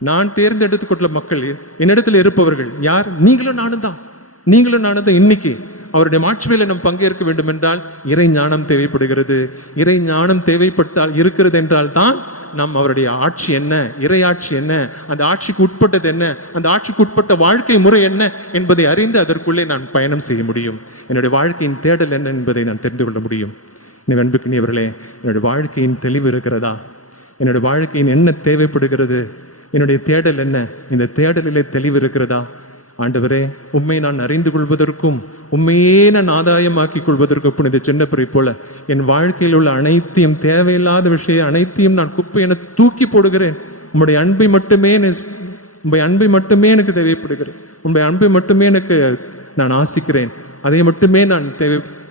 நான் தேர்ந்தெடுத்துக் கொண்ட மக்கள், என்னிடத்தில் இருப்பவர்கள் யார்? நீங்களும் நானும் தான். இன்னைக்கு அவருடைய மாட்சிமையில நாம் பங்கேற்க வேண்டும் என்றால் இறை ஞானம் தேவைப்படுகிறது. இறை ஞானம் தேவைப்பட்டால் இருக்கிறது என்றால் தான் நாம் அவருடைய ஆட்சி என்ன, இறை ஆட்சி என்ன, அந்த ஆட்சிக்கு உட்பட்டது என்ன, அந்த ஆட்சிக்கு உட்பட்ட வாழ்க்கை முறை என்ன என்பதை அறிந்து அதற்குள்ளே நான் பயணம் செய்ய முடியும். என்னுடைய வாழ்க்கையின் தேடல் என்ன என்பதை நான் தெரிந்து கொள்ள முடியும். அன்புக்கினியவர்களே, என்னுடைய வாழ்க்கையின் தெளிவு இருக்கிறதா? என்னுடைய வாழ்க்கையின் என்ன தேவைப்படுகிறது? என்னுடைய தேடல் என்ன? இந்த தேடலிலே தெளிவு இருக்கிறதா? ஆண்டவரே, உண்மை நான் அறிந்து கொள்வதற்கும் உண்மையே நான் ஆதாயமாக்கிக் கொள்வதற்கும் புனித சின்னப்பரை போல என் வாழ்க்கையில் உள்ள அனைத்தையும், தேவையில்லாத விஷயம் அனைத்தையும் நான் குப்பை என தூக்கி போடுகிறேன். உம்முடைய அன்பை மட்டுமே எனக்கு தேவைப்படுகிறேன். உம்முடைய அன்பை மட்டுமே எனக்கு நான் ஆசிக்கிறேன். அதை மட்டுமே நான்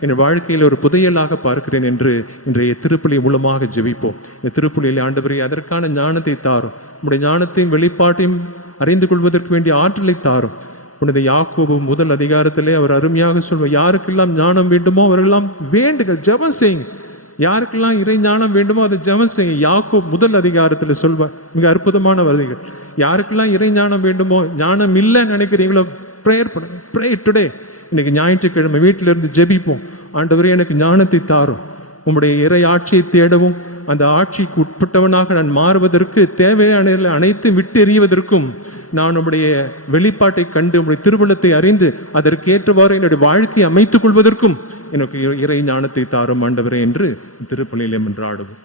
என் வாழ்க்கையில் ஒரு புதையலாக பார்க்கிறேன் என்று இன்றைய திருப்பலி மூலமாக ஜெபிப்போம். இந்த திருப்பலியில் ஆண்டவரே, அதற்கான ஞானத்தை தாரும். உம்முடைய ஞானத்தையும் வெளிப்பாட்டையும் அறிந்து கொள்வதற்கு வேண்டிய ஆற்றலை தாரும். உனது யாக்கோபு முதல் அதிகாரத்திலே அவர் அருமையாக சொல்வார், யாருக்கெல்லாம் ஞானம் வேண்டுமோ அவரெல்லாம் வேண்டுகள், ஜெபம் செய்யுங்க. யாருக்கெல்லாம் இறை ஞானம் வேண்டுமோ அதை ஜெபம் செய்யுங்க. யாக்கோபு முதல் அதிகாரத்தில் சொல்வார், மிக அற்புதமான வரிகள். யாருக்கெல்லாம் இறை ஞானம் வேண்டுமோ, ஞானம் இல்லைன்னு நினைக்கிறீங்களோ, ப்ரேயர் பண்ணுங்க. Pray today. இன்னைக்கு ஞாயிற்றுக்கிழமை வீட்டில இருந்து ஜெபிப்போம். ஆண்டவரே, எனக்கு ஞானத்தை தாரும். உம்முடைய இறை ஆட்சியை தேடவும் அந்த ஆட்சிக்கு உட்பட்டவனாக நான் மாறுவதற்கு தேவையான அனைத்தும் விட்டு எறிவதற்கும் நான் உம்முடைய வெளிப்பாட்டை கண்டு உம்முடைய திருவுளத்தை அறிந்து அதற்கேற்றவாறு என்னுடைய வாழ்க்கையை அமைத்துக் கொள்வதற்கும் எனக்கு இறை ஞானத்தை தாரும் ஆண்டவரே என்று திருப்பலியிலே மன்றாடுவோம்.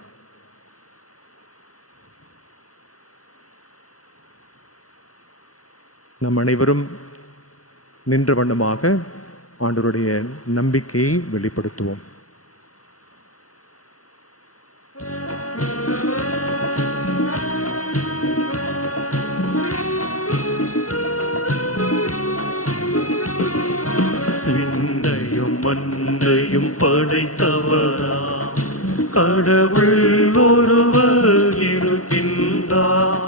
நம் அனைவரும் நின்ற வண்ணமாக ஆண்டவருடைய நம்பிக்கையை வெளிப்படுத்துவோம். விண்ணையும் மண்ணையும் படைத்தவரா கடவுள் ஒருவர் இருக்கின்றார்.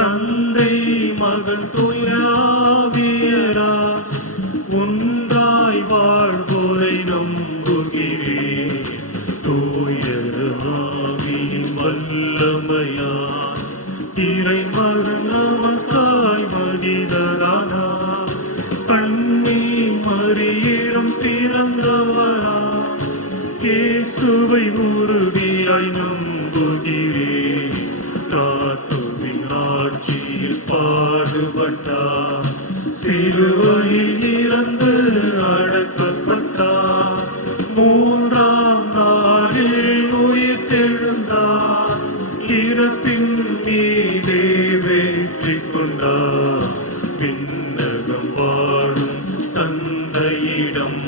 தந்தை மகன் தூயாவியரா ஒன்றாய் வாழ்வோரை நம்புகிறேன். தூய ஆவியின் வல்லமையார் இறை மகன் நமக்காய் மனிதரானார். கண்ணி மறியிடம் பிறந்தவரா இயேசுவை உறுதியாய் நம்புகிறேன். தாத்துவின் ஆட்சியில் பாடுபட்டார், சிலுவையில் இறந்து அடக்கப்பட்டார், மூன்றாம் நாளில் உயிர்த்தெழுந்தார், இறப்பின் மீதே வெற்றி கொண்டார். விண்ணகம் வாழும் தந்தையிடம்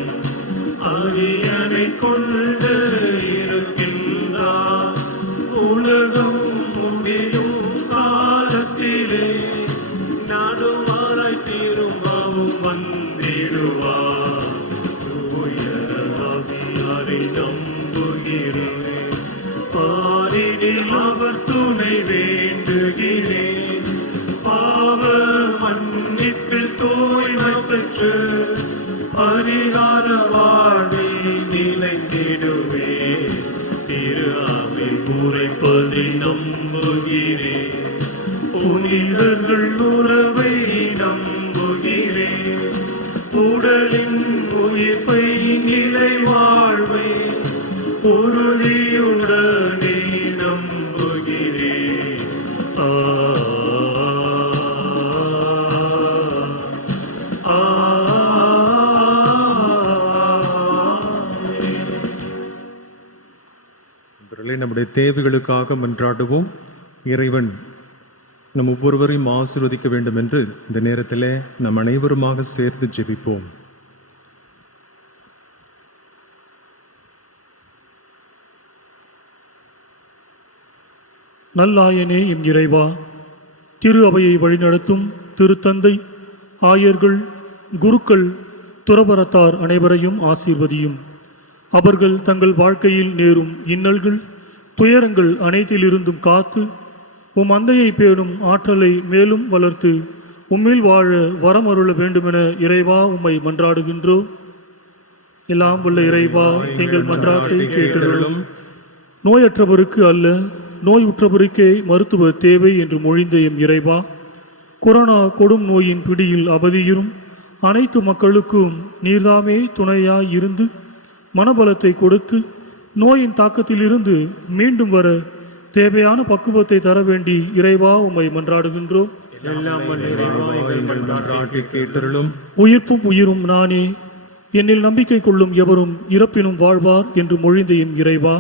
அரியணை கொண்டு இருக்கின்றார். உலகம் முடியும் காலத்திலே நடுவாராய் திரும்பவும் வந்திடுவார். தூய ஆவியாரை நம்புகிறேன், பாரினில் அவர் துணை வேண்டுகிறேன். பாவ மன்னிப்பில் தூய்மை பெற்று பரிகார வாழ்வை நிலைத்திடுவேன். திரு அவை உரைப்பதை நம்புகிறேன், புனிதர்கள் உறவை நம்புகிறேன். உடலின் உயிர்ப்பை நிலை வாழ்வை உறுதியுடனே நம்புகிறேன். நம்முடைய தேவைகளுக்காக மன்றாடுவோம். இறைவன் நம் ஒவ்வொருவரையும் ஆசீர்வதிக்க வேண்டும் என்று இந்த நேரத்திலே நம் அனைவருமாக சேர்ந்து ஜெபிப்போம். நல்லாயனே எம் இறைவா, திரு அவையை வழிநடத்தும் திருத்தந்தை, ஆயர்கள், குருக்கள், துறவரத்தார் அனைவரையும் ஆசீர்வதியும். அவர்கள் தங்கள் வாழ்க்கையில் நேரும் இன்னல்கள், துயரங்கள் அனைத்திலிருந்தும் காத்து உம் அந்தையை பேணும் ஆற்றலை மேலும் வளர்த்து உம்மில் வாழ வரம் அருள வேண்டுமென இறைவா உம்மை மன்றாடுகின்றோம். எல்லாம் உள்ள இறைவா, எங்கள் மன்றாட்டை கேட்டருளும். நோயற்றவருக்கு அல்ல, நோய் உற்றவருக்கே மருத்துவ தேவை என்று மொழிந்த எம் இறைவா, கொரோனா கொடும் நோயின் பிடியில் அவதியிரும் அனைத்து மக்களுக்கும் நீர்தாமே துணையாய் இருந்து மனபலத்தை கொடுத்து நோயின் தாக்கத்திலிருந்து மீண்டும் வர தேவையான பக்குவத்தை தர வேண்டி இறைவா உம்மை மன்றாடுகின்றோம். உயிர்ப்பும் உயிரும் நானே, என்னில் நம்பிக்கை கொள்ளும் எவரும் இறப்பினும் வாழ்வார் என்று மொழிந்த எம் இறைவா,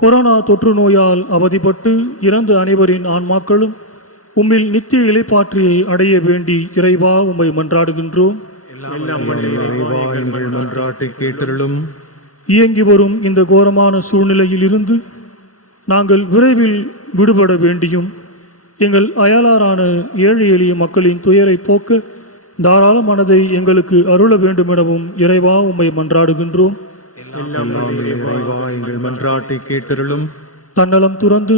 கொரோனா தொற்று நோயால் அவதிப்பட்டு இறந்த அனைவரின் ஆன்மாக்களும் உம்மில் நித்திய இலைப்பாற்றியை அடைய வேண்டி இறைவா உம்மை மன்றாடுகின்றோம். இறைவா, எங்கள் மன்றாட்டை கேட்டருளும். இயங்கி வரும் இந்த கோரமான சூழ்நிலையில் இருந்து நாங்கள் விரைவில் விடுபட வேண்டியும் எங்கள் அயலாரான ஏழை எளிய மக்களின் துயரை போக்க தாராள மனதை எங்களுக்கு அருள வேண்டும் எனவும் இறைவா உம்மை மன்றாடுகின்றோம். இறைவா, எங்கள் மன்றாட்டை கேட்டருளும். தன்னலம் துறந்து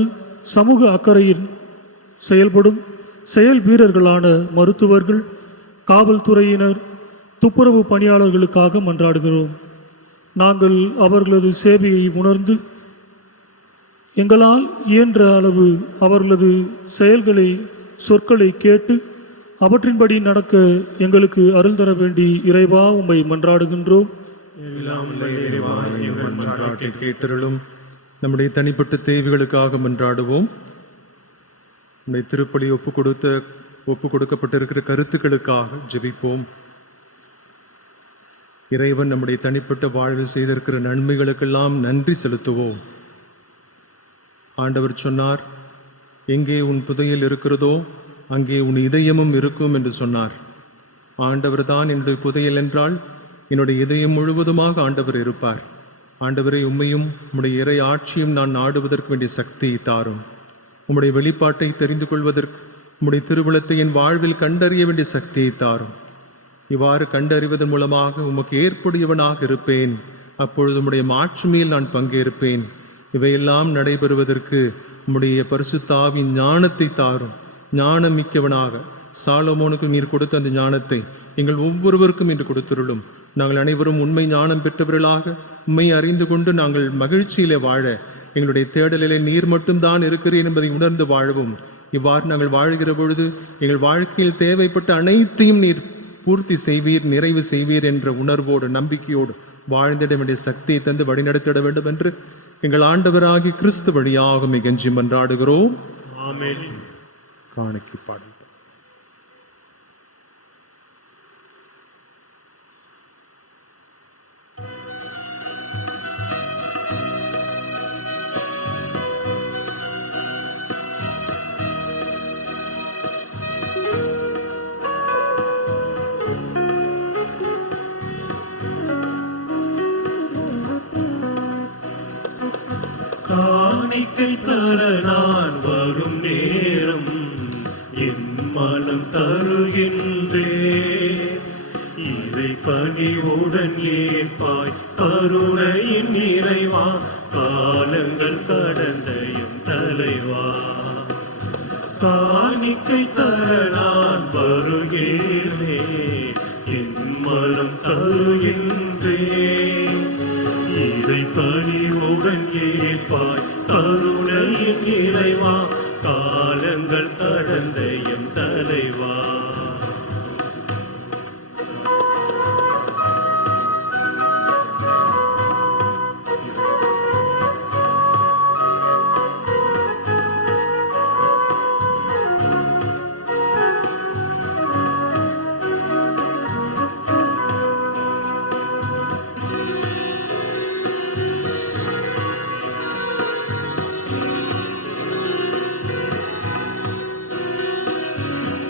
சமூக அக்கறையில் செயல்படும் செயல் வீரர்களான மருத்துவர்கள், காவல்துறையினர், துப்புரவு பணியாளர்களுக்காக மன்றாடுகிறோம். நாங்கள் அவர்களது சேவையை உணர்ந்து எங்களால் இயன்ற அளவு அவர்களது செயல்களை சொற்களை கேட்டு அவற்றின்படி நடக்க எங்களுக்கு அருள் தர வேண்டி இறைவா உம்மை மன்றாடுகின்றோம். இறைவா, எங்கள் மன்றாட்டை கேட்டருளும். நம்முடைய தனிப்பட்ட தேவைகளுக்காக மன்றாடுவோம். நம்முடைய திருப்பலி ஒப்பு கொடுக்கப்பட்டிருக்கிற கருத்துக்களுக்காக ஜெபிப்போம். இறைவன் நம்முடைய தனிப்பட்ட வாழ்வில் செய்திருக்கிற நன்மைகளுக்கெல்லாம் நன்றி செலுத்துவோம். ஆண்டவர் சொன்னார், எங்கே உன் புதையல் இருக்கிறதோ அங்கே உன் இதயமும் இருக்கும் என்று சொன்னார். ஆண்டவர் தான் என்னுடைய புதையல் என்றால் என்னுடைய இதயம் முழுவதுமாக ஆண்டவர் இருப்பார். ஆண்டவரை, உம்மையும் உம்முடைய இறை ஆட்சியும் நான் நாடுவதற்கு வேண்டிய சக்தியை தாரும். உம்முடைய வெளிப்பாட்டை தெரிந்து கொள்வதற்கு, உம்முடைய திருவுளத்தை என் வாழ்வில் கண்டறிய வேண்டிய சக்தியை தாரும். இவ்வாறு கண்டறிவதன் மூலமாக உமக்கு ஏற்புடையவனாக இருப்பேன். அப்பொழுது உம்முடைய மாட்சிமையில் நான் பங்கேற்பேன். இவையெல்லாம் நடைபெறுவதற்கு உம்முடைய பரிசுத்த ஆவியின் ஞானத்தை தாரும். ஞானம் மிக்கவனாக சாலமோனுக்கு நீர் கொடுத்த அந்த ஞானத்தை எங்கள் ஒவ்வொருவருக்கும் இன்று கொடுத்துருளும். நாங்கள் அனைவரும் உண்மை ஞானம் பெற்றவர்களாக உண்மை அறிந்து கொண்டு நாங்கள் மகிழ்ச்சியிலே வாழ, எங்களுடைய தேடலிலே நீர் மட்டும்தான் இருக்கிறேன் என்பதை உணர்ந்து வாழவும். இவ்வாறு நாங்கள் வாழ்கிற பொழுது எங்கள் வாழ்க்கையில் தேவைப்பட்ட அனைத்தையும் நீர் பூர்த்தி செய்வீர், நிறைவு செய்வீர் என்ற உணர்வோடு நம்பிக்கையோடு வாழ்ந்திட வேண்டிய சக்தியை தந்து வழிநடத்திட வேண்டும் என்று எங்கள் ஆண்டவராகி கிறிஸ்து வழியாக மிகஞ்சி மன்றாடுகிறோம். ஆமென். காணிக்கை பாடல். காணிக்கை தர நான் வரும் நேரம் என் மனம் தருகின்றே. இதை பணிவுடன் ஏற்பாய் கருணையின் நிறைவா, காலங்கள் கடந்த என் தலைவா. காணிக்கை தர நான் வருகிறே, என் மனம் தருகின்றே. இதை பணிவுடன் ஏற்பாய் கருணையின் நிறைவா, காலங்கள் கடந்த எம் தலைவா.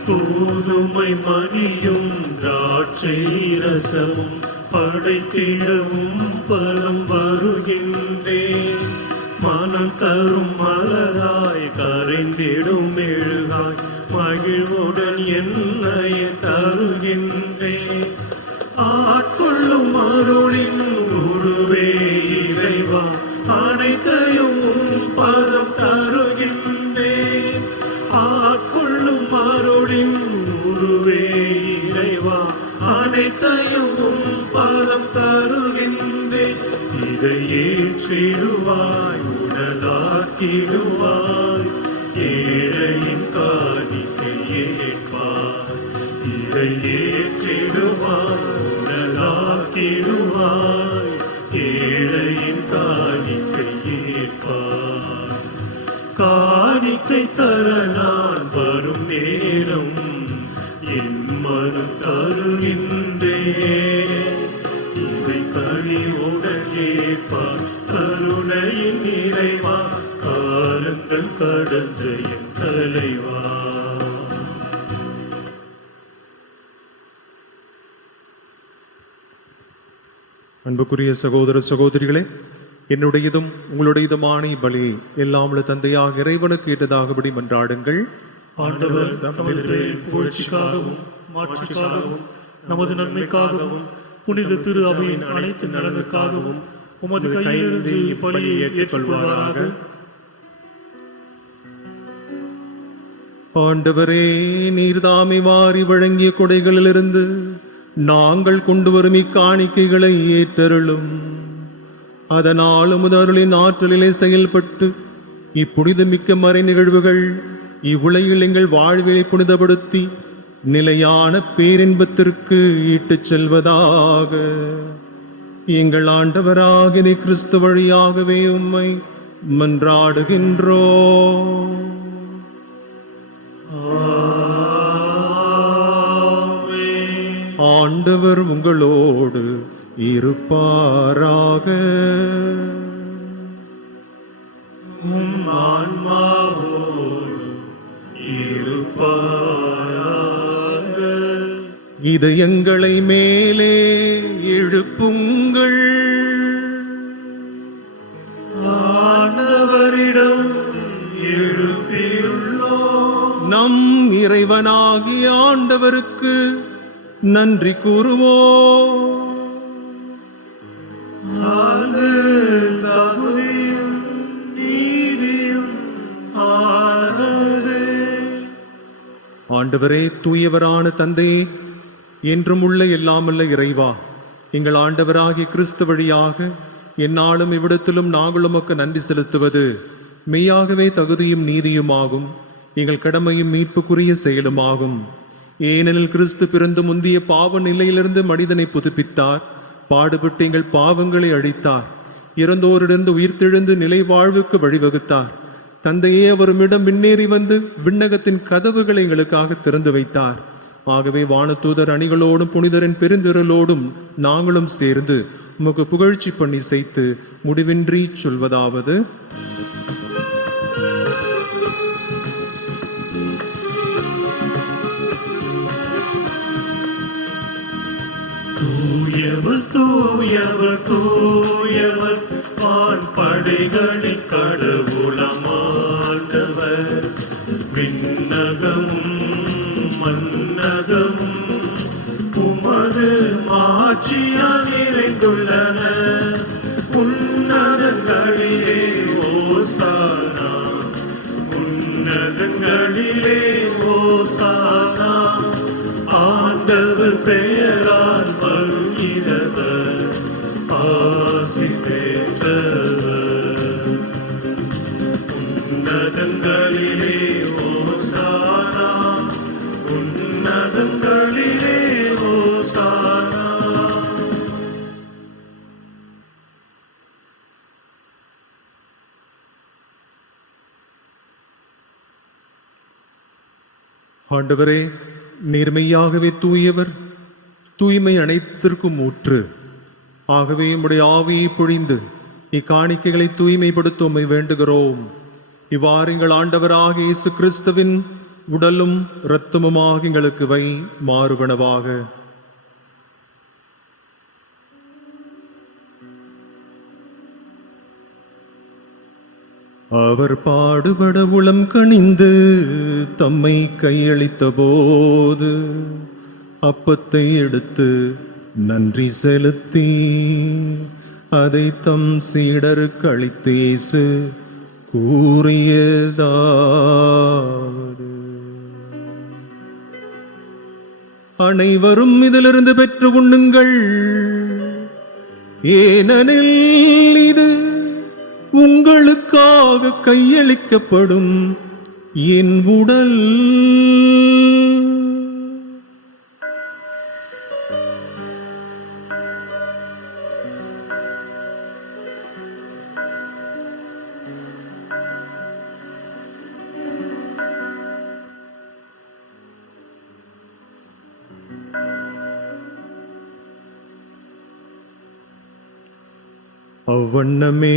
கோதுமை மணியும் திராட்சை ரசமும் படைத்திடவும் பலம் வருகின்றேன். மனம் தரும் மலராய் கரைந்திடும் மெழுகாய் மகிழ்வுடன் என்னை தருகின்றேன். ஆட்கொள்ளும் அருளின் உருவே இறைவா, அனைத்தையும் பதம் தருகின்றேன். ஆட்கொள்ளும் அருளின் உருவே இறைவா, அனைத்தையும் பதம் தருகின்றேன். இதை ஏற்றிடுவாய், உடலாக்கிடுவாய், ஏழையின் காணிக்கை ஏற்பாய். இதை ஏற்றிடுவாய், உடலாக்கிடுவாய், ஏழையின் காணிக்கை ஏற்பாய். காணிக்கை தர நான் வரும் நேரம் என் மனம் தருகின்றேன். இதை கனிவுடன் ஏற்பார் கருணையின் நிறைவா, காலங்கள் கடந்த என் தலைவா. அன்புக்குரிய சகோதர சகோதரிகளே, என்னுடையதும் உங்களுடையதுமான இப்பலியை எல்லாம் உள்ள தந்தையாக இறைவனுக்கு ஏற்றதாகபடி மன்றாடுங்கள். ஆண்டவர் தமது புகழ்ச்சிக்காகவும் மாட்சிக்காகவும் நமது நன்மைக்காகவும் புனித திரு அவையின் அனைத்து நலனுக்காகவும் உமது கையிலிருந்து இப்பலியை ஏற்றுக்கொள்வாராக. ஆண்டவரே, நீர்தாமே வாரி வழங்கிய கொடைகளிலிருந்து நாங்கள் கொண்டு வரும் இக்காணிக்கைகளை ஏற்றருளும். அதனால் உமது அருளின் ஆற்றலிலே செயல்பட்டு இப்புனிதமிக்க மறை நிகழ்வுகள் இவ்வுலகில் எங்கள் வாழ்விலை புனிதப்படுத்தி நிலையான பேரின்பத்திற்கு ஈட்டுச் செல்வதாக. எங்கள் ஆண்டவராகிய கிறிஸ்து வழியாகவே உம்மை மன்றாடுகின்றோம். ஆண்டவர் உங்களோடு இருப்பாராக. ஆன்மாவோடு இருப்பாராக. இதயங்களை மேலே எழுப்புங்கள். ஆண்டவரிடம் எழுப்பியுள்ளோம். நம் இறைவனாகிய ஆண்டவருக்கு நன்றி கூறுவோம். அது தகுதியும் நீதியும் ஆனதே. ஆண்டவரே, தூயவரான தந்தையே, என்றும் உள்ள எல்லாமல்ல இறைவா, எங்கள் ஆண்டவராகிய கிறிஸ்து வழியாக எந்நாளும் இவ்விடத்திலும் நாங்கள் உமக்கு நன்றி செலுத்துவது மெய்யாகவே தகுதியும் நீதியுமாகும், எங்கள் கடமையும் மீட்புக்குரிய செயலுமாகும். ஏனெனில் கிறிஸ்து பிறந்து முந்திய பாவ நிலையிலிருந்து மனிதனை புதுப்பித்தார், பாடுபட்டு எங்கள் பாவங்களை அழித்தார், இறந்தோரிடந்து உயிர்த்தெழுந்து நிலை வாழ்வுக்கு வழிவகுத்தார். தந்தையே, அவருமிடம் விண்ணேறி வந்து விண்ணகத்தின் கதவுகளை எங்களுக்காக திறந்து வைத்தார். ஆகவே வானதூதர் அணிகளோடும் புனிதரின் பெருந்திரளோடும் நாங்களும் சேர்ந்து உமக்கு புகழ்ச்சி பண்ணி செய்து முடிவின்றி சொல்வதாவது: தூயவர் தூயவர் தூயவர் வான் படைகளின் கடவுளமாண்டவர். விண்ணகமும் மன்னகமும் உமது மாட்சியால் நிறைந்துள்ளன. உன்னதங்களிலே ஓசானா, உன்னதங்களிலே ஓசானா. ஆண்டவர் பெயரால் வருகிறவர் ஆசி பெற்றவர். உன்னதங்களிலே ஓசானா, உன்னதங்களிலே ஓசானா. ஆண்டவரே, நேர்மையாகவே தூயவர், தூய்மை அனைத்திற்கும் ஊற்று. ஆகவே உம்முடைய ஆவியை பொழிந்து இக்காணிக்கைகளை தூய்மைப்படுத்த உம்மை வேண்டுகிறோம். இவ்வாறு எங்கள் ஆண்டவராகிய இயேசு கிறிஸ்துவின் உடலும் இரத்தமுமாக எங்களுக்கு வை மாறுவனவாக. அவர் பாடுபட உளம் கனிந்து தம்மை கையளித்த போது அப்பத்தை எடுத்து நன்றி செலுத்தி அதை தம் சீடருக்கு அளித்து இயேசு கூறியதாவது: அனைவரும் இதிலிருந்து பெற்று உண்ணுங்கள், ஏனெனில் இது உங்களுக்காக கையளிக்கப்படும் என் உடல். அவ்வண்ணமே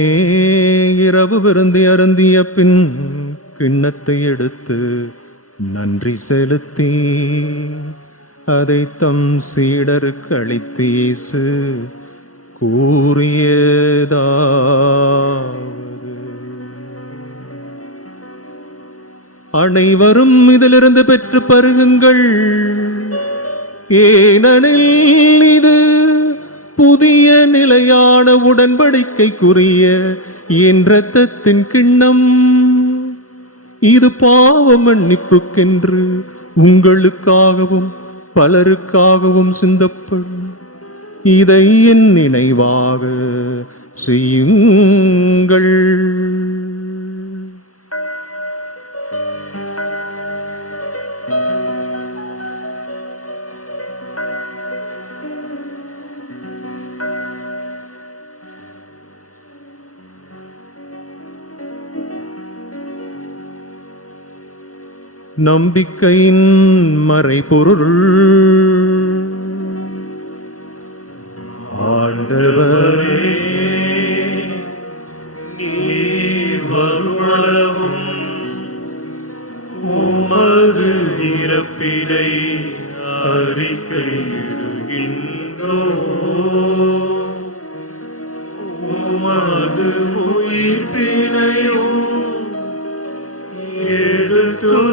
இரவு விருந்தை அருந்திய பின் கிண்ணத்தை எடுத்து நன்றி செலுத்தி அதை தம் சீடருக்கு அளித்து இயேசு கூறியதாவது, அனைவரும் இதிலிருந்து பெற்று பருகுங்கள், ஏனெனில் இது புதிய நிலையான உடன்படிக்கைக்குரிய என் இரத்தத்தின் கிண்ணம். இது பாவ மன்னிப்புக்கென்று உங்களுக்காகவும் பலருக்காகவும் சிந்தப்படும். இதை என் நினைவாக செய்யுங்கள். நம்பிக்கையின் மறைபொருள். ஆண்டவரே, நீர் வருவளவும் உமது இறப்பினை அறிக்கையிடுகின்றோம், உமது உயிர்ப்பினையும் எடுத்துரைக்கின்றோம்.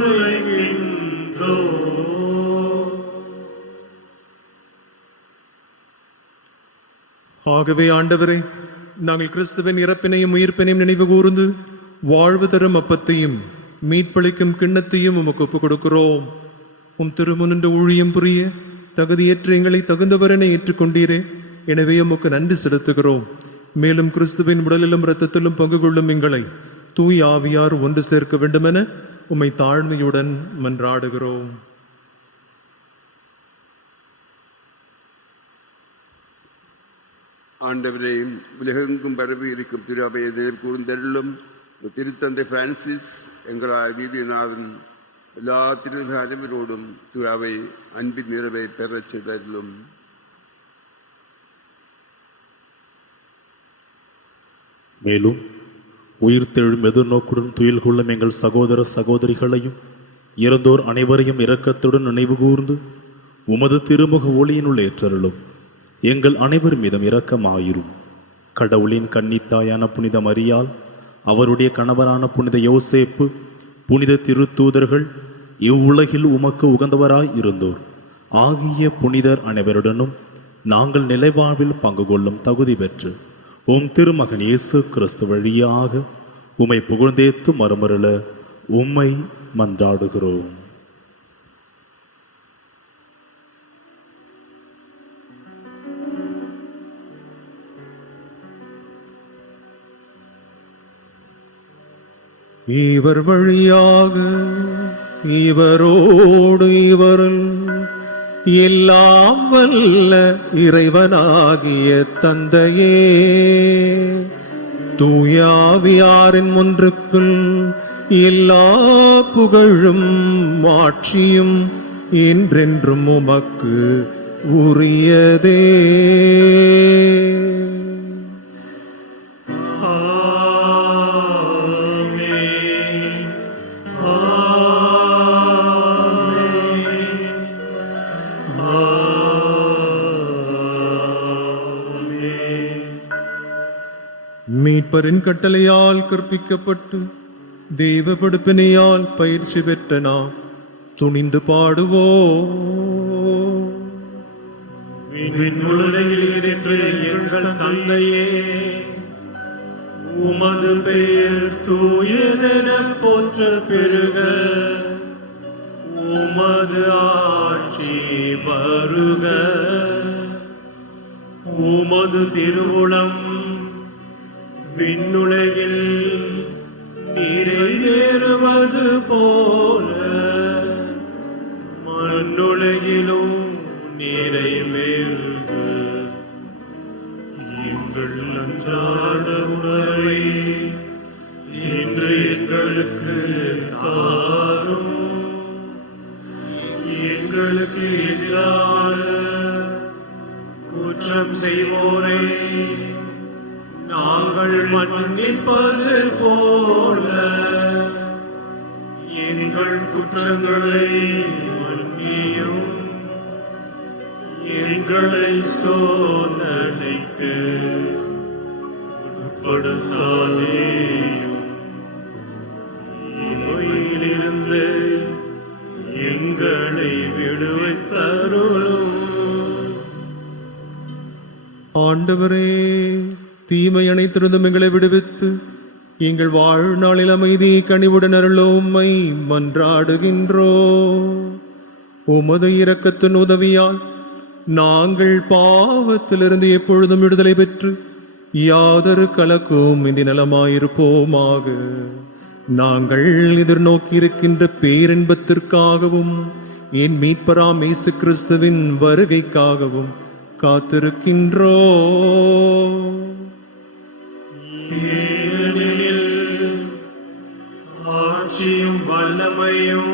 ஆகவே ஆண்டவரே, நாங்கள் கிறிஸ்துவின் இறப்பினையும் உயிர்ப்பினையும் நினைவு கூர்ந்து வாழ்வு தரும் அப்பத்தையும் மீட்பளிக்கும் கிண்ணத்தையும் உமக்கு ஒப்புக் கொடுக்கிறோம். உம் திருமுனின்று ஊழியம் புரிய தகுதியற்ற எங்களை தகுந்தவரனை ஏற்றுக்கொண்டீரே, எனவே உமக்கு நன்றி செலுத்துகிறோம். மேலும் கிறிஸ்துவின் உடலிலும் இரத்தத்திலும் பங்கு கொள்ளும் எங்களை தூய் ஆவியார் ஒன்று சேர்க்க வேண்டுமென உம்மை தாழ்மையுடன் மன்றாடுகிறோம். ஆண்டவரே, உலகெங்கும் பரவி இருக்கும் திரு அவையை நினைவு கூர்ந்தருளும். திருத்தந்தை பிரான்சிஸ், எங்களால் நீதிநாதன், எல்லா திருநகை அனைவரோடும் திரு அவை அன்பின் நிறைவை பெறச் செய்தருளும். மேலும் உயிர்த்தெழும் எதிர்நோக்குடன் துயில் கொள்ளும் எங்கள் சகோதர சகோதரிகளையும் இறந்தோர் அனைவரையும் இரக்கத்துடன் நினைவு கூர்ந்து உமது திருமுக ஒளியினுள் ஏற்றருளும். எங்கள் அனைவர் மீதும் இரக்கமாயிரும். கடவுளின் கன்னித்தாயான புனித மரியாள், அவருடைய கணவரான புனித யோசேப்பு, புனித திருத்தூதர்கள், இவ்வுலகில் உமக்கு உகந்தவராய் இருந்தோர் ஆகிய புனிதர் அனைவருடனும் நாங்கள் நிலைவாழ்வில் பங்கு கொள்ளும் தகுதி பெற்று உம் திருமகன் இயேசு கிறிஸ்து வழியாக உம்மை புகழ்ந்தேத்து மறுமருள உம்மை மன்றாடுகிறோம். இவர் வழியாக இவரோடு இவரில் எல்லாம் வல்ல இறைவனாகிய தந்தையே, தூயாவியாரின் ஒன்றுக்குள் எல்லா புகழும் மாட்சியும் என்றென்றும் உமக்கு உரியதே. மீட்பரின் கட்டளையால் கற்பிக்கப்பட்டு தெய்வ படுப்பினையால் பயிற்சி பெற்ற நாம் துணிந்து பாடுவோம். விண்ணுலகில் இருக்கிற எங்கள் தந்தையே, உமது பெயர் தூயதென போற்ற பெருக, உமது ஆட்சி வருக, உமது திருவுளம் விண்ணுலகில் நிறைவேறுவது போல மண்ணுலகிலும் நிறைவேறுக. எங்கள் அன்றாட உணவை இன்று எங்களுக்கு தாரும். எங்களுக்கு எதிராக குற்றம் செய்வோரை நாங்கள் மன்னிப்பது போல எங்கள் குற்றங்களை மன்னியும். எங்களை சோதனைக்கு உட்படுத்தாதேயும் தீமையிலிருந்து எங்களை விடுவித்தருளும். ஆண்டவரே, தீமை அனைத்திருந்தும் எங்களை விடுவித்து எங்கள் வாழ்நாளில் அமைதி கனிவுடன் அருளும் உம்மை மன்றாடுகின்றோ. உமது இரக்கத்தின் உதவியால் நாங்கள் பாவத்திலிருந்து எப்பொழுதும் விடுதலை பெற்று யாதொரு கலக்கும் இந்தி நலமாயிருப்போமாக. நாங்கள் எதிர்நோக்கி இருக்கின்ற பேரின்பத்திற்காகவும் என் மீட்பராம் இயேசு கிறிஸ்துவின் வருகைக்காகவும் காத்திருக்கின்றோ. ஏனெனில் ஆட்சியும் வல்லமையும்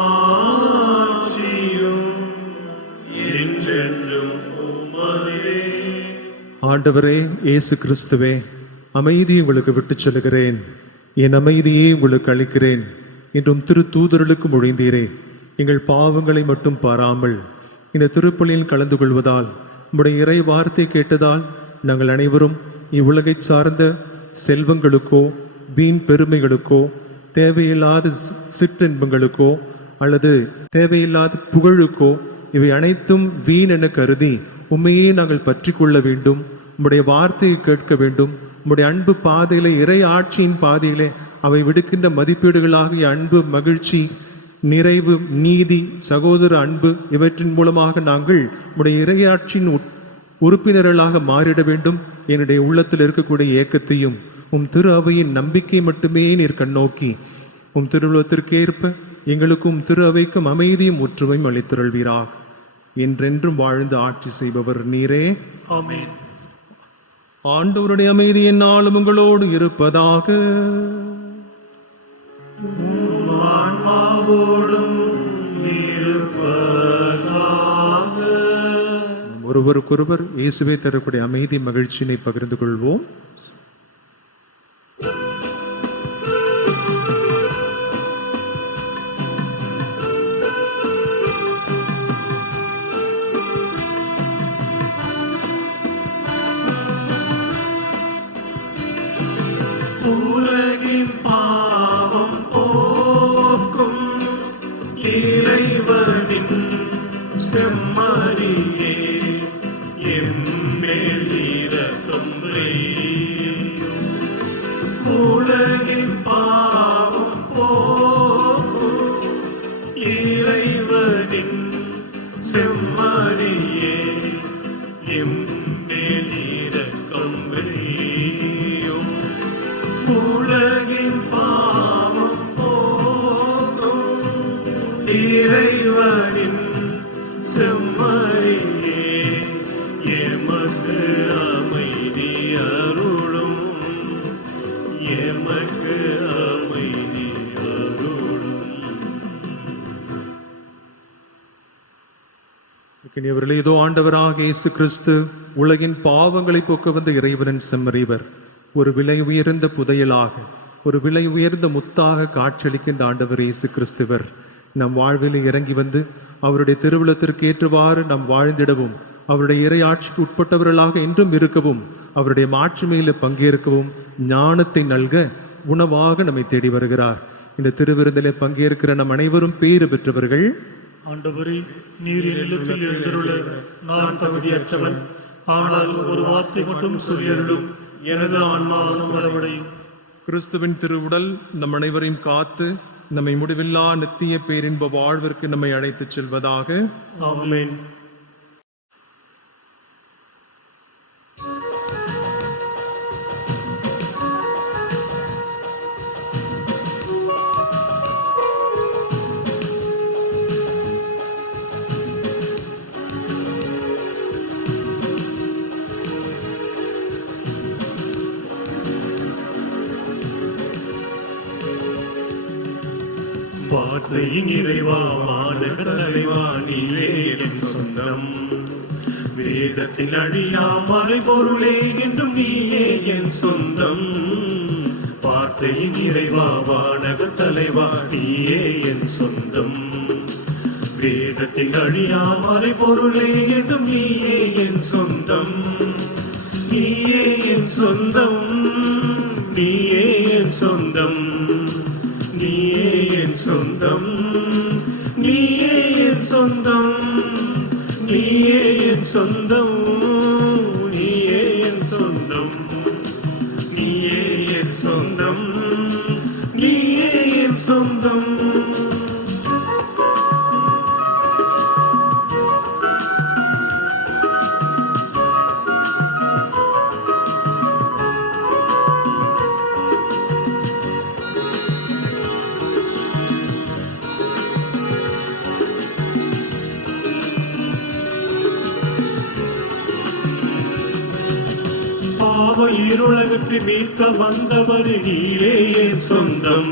ஆட்சியும் என்றென்றும் உமதே. ஆண்டவரே இயேசு கிறிஸ்துவே, அமைதியை உங்களுக்கு விட்டுச் செல்கிறேன், என் அமைதியை உங்களுக்கு அளிக்கிறேன் என்றும் திரு தூதர்களுக்கு மொழிந்தீரே. எங்கள் பாவங்களை மட்டும் பாராமல் இந்த திருப்பலியில் கலந்து கொள்வதால், உம்முடைய இறை வார்த்தை கேட்டதால் நாங்கள் அனைவரும் இவ்வுலகை சார்ந்த செல்வங்களுக்கோ வீண் பெருமைகளுக்கோ தேவையில்லாத சிற்றின்பங்களுக்கோ அல்லது தேவையில்லாத புகழுக்கோ இவை அனைத்தும் வீண் என கருதி உண்மையே நாங்கள் பற்றி கொள்ள வேண்டும். உம்முடைய வார்த்தையை கேட்க வேண்டும். உம்முடைய அன்பு பாதையிலே, இறை ஆட்சியின் பாதையிலே அவை விடுக்கின்ற மதிப்பீடுகளாகிய அன்பு, மகிழ்ச்சி, நிறைவு, நீதி, சகோதர அன்பு இவற்றின் மூலமாக நாங்கள் உம்முடைய இறையாட்சியின் உறுப்பினர்களாக மாறிட வேண்டும். என்னுடைய உள்ளத்தில் இருக்கக்கூடிய ஏக்கத்தையும் உம் திரு அவையின் நம்பிக்கை மட்டுமே நீர் கண்ணோக்கி உம் திருவுளத்திற்கேற்ப எங்களுக்கும் திரு அவைக்கும் அமைதியும் ஒற்றுமையும் அளித்திருள்வீராக. என்றென்றும் வாழ்ந்து ஆட்சி செய்பவர் நீரே. ஆமென். ஆண்டவருடைய அமைதி எந்நாளும் உங்களோடு இருப்பதாக. ஆன்மாவோடும் இருப்பதாக. ஒருவருக்கொருவர் இயேசுவே தரக்கூடிய அமைதி மகிழ்ச்சியினை பகிர்ந்து கொள்வோம். உலகின் பாவம் போக்கும் இறைவனின் செம்மறியே, எம்மேல் இரக்கம் வையும். உலகின் பாவம் போக்கும் இறைவனின் செம்மறியே, எம்மேல் இரக்கம் வையும். உலகின் பாவம் போக்கும் இறைவனின் செம்மறியே, எமக்கு அமைதி அருளும். எமக்கு அமைதி அருளும். இவர்களே, இதோ ஆண்டவராக இயேசு கிறிஸ்து உலகின் பாவங்களை போக்க வந்த இறைவனின் செம்மறிவர் ஒரு விலை உயர்ந்த புதையலாக, ஒரு விலை உயர்ந்த முத்தாக காட்சியளிக்கின்ற ஆண்டவர் இயேசு கிறிஸ்துவர் நம் வாழ்வில் இறங்கி வந்து அவருடைய திருவுளத்திற்கு ஏற்றவாறு நாம் வாழ்ந்திடவும், அவருடைய இறை ஆட்சிக்கு உட்பட்டவர்களாக என்றும் இருக்கவும், அவருடைய மாட்சிமையில பங்கேற்கவும் ஞானத்தை நல்க உணவாக நம்மை தேடி வருகிறார். இந்த திருவிருந்திலே பங்கேற்கிற நம் அனைவரும் பேறு பெற்றவர்கள். ஆண்டவரே, நீர் என் இல்லத்தில் எழுந்தருள நான் தகுதியற்றவன். ஆனால் ஒரு வார்த்தை மட்டும் சொல்லியருளும், எனது ஆன்மா நலமடையும். கிறிஸ்துவின் திருவுடல் நம் அனைவரையும் காத்து நம்மை முடிவில்லா நித்திய பேரின்ப வாழ்விற்கு நம்மை அழைத்துச் செல்வதாக. ஆமென். வார்த்தையின் இறைவா, வானக தலைவா, நீயே என் சொந்தம். வேதத்தின் அழியா மறைபொருளே, என்றும் நீயே என் சொந்தம். வார்த்தையின் இறைவா, வானக தலைவா, நீயே என் சொந்தம். வேதத்தில் அழியா மறைபொருளே என்றும் நீயே என் சொந்தம், நீயே என் சொந்தம், நீயே என் சொந்தம், நீயே என் சொந்தம், நீயே என் சொந்தம், நீயே என் சொந்தம், நீயே என் சொந்தம், நீயே என் சொந்தம், நீயே என் சொந்தம். பாவ இருளகற்றி மீட்க வந்தவர் நீரே என் சொந்தம்,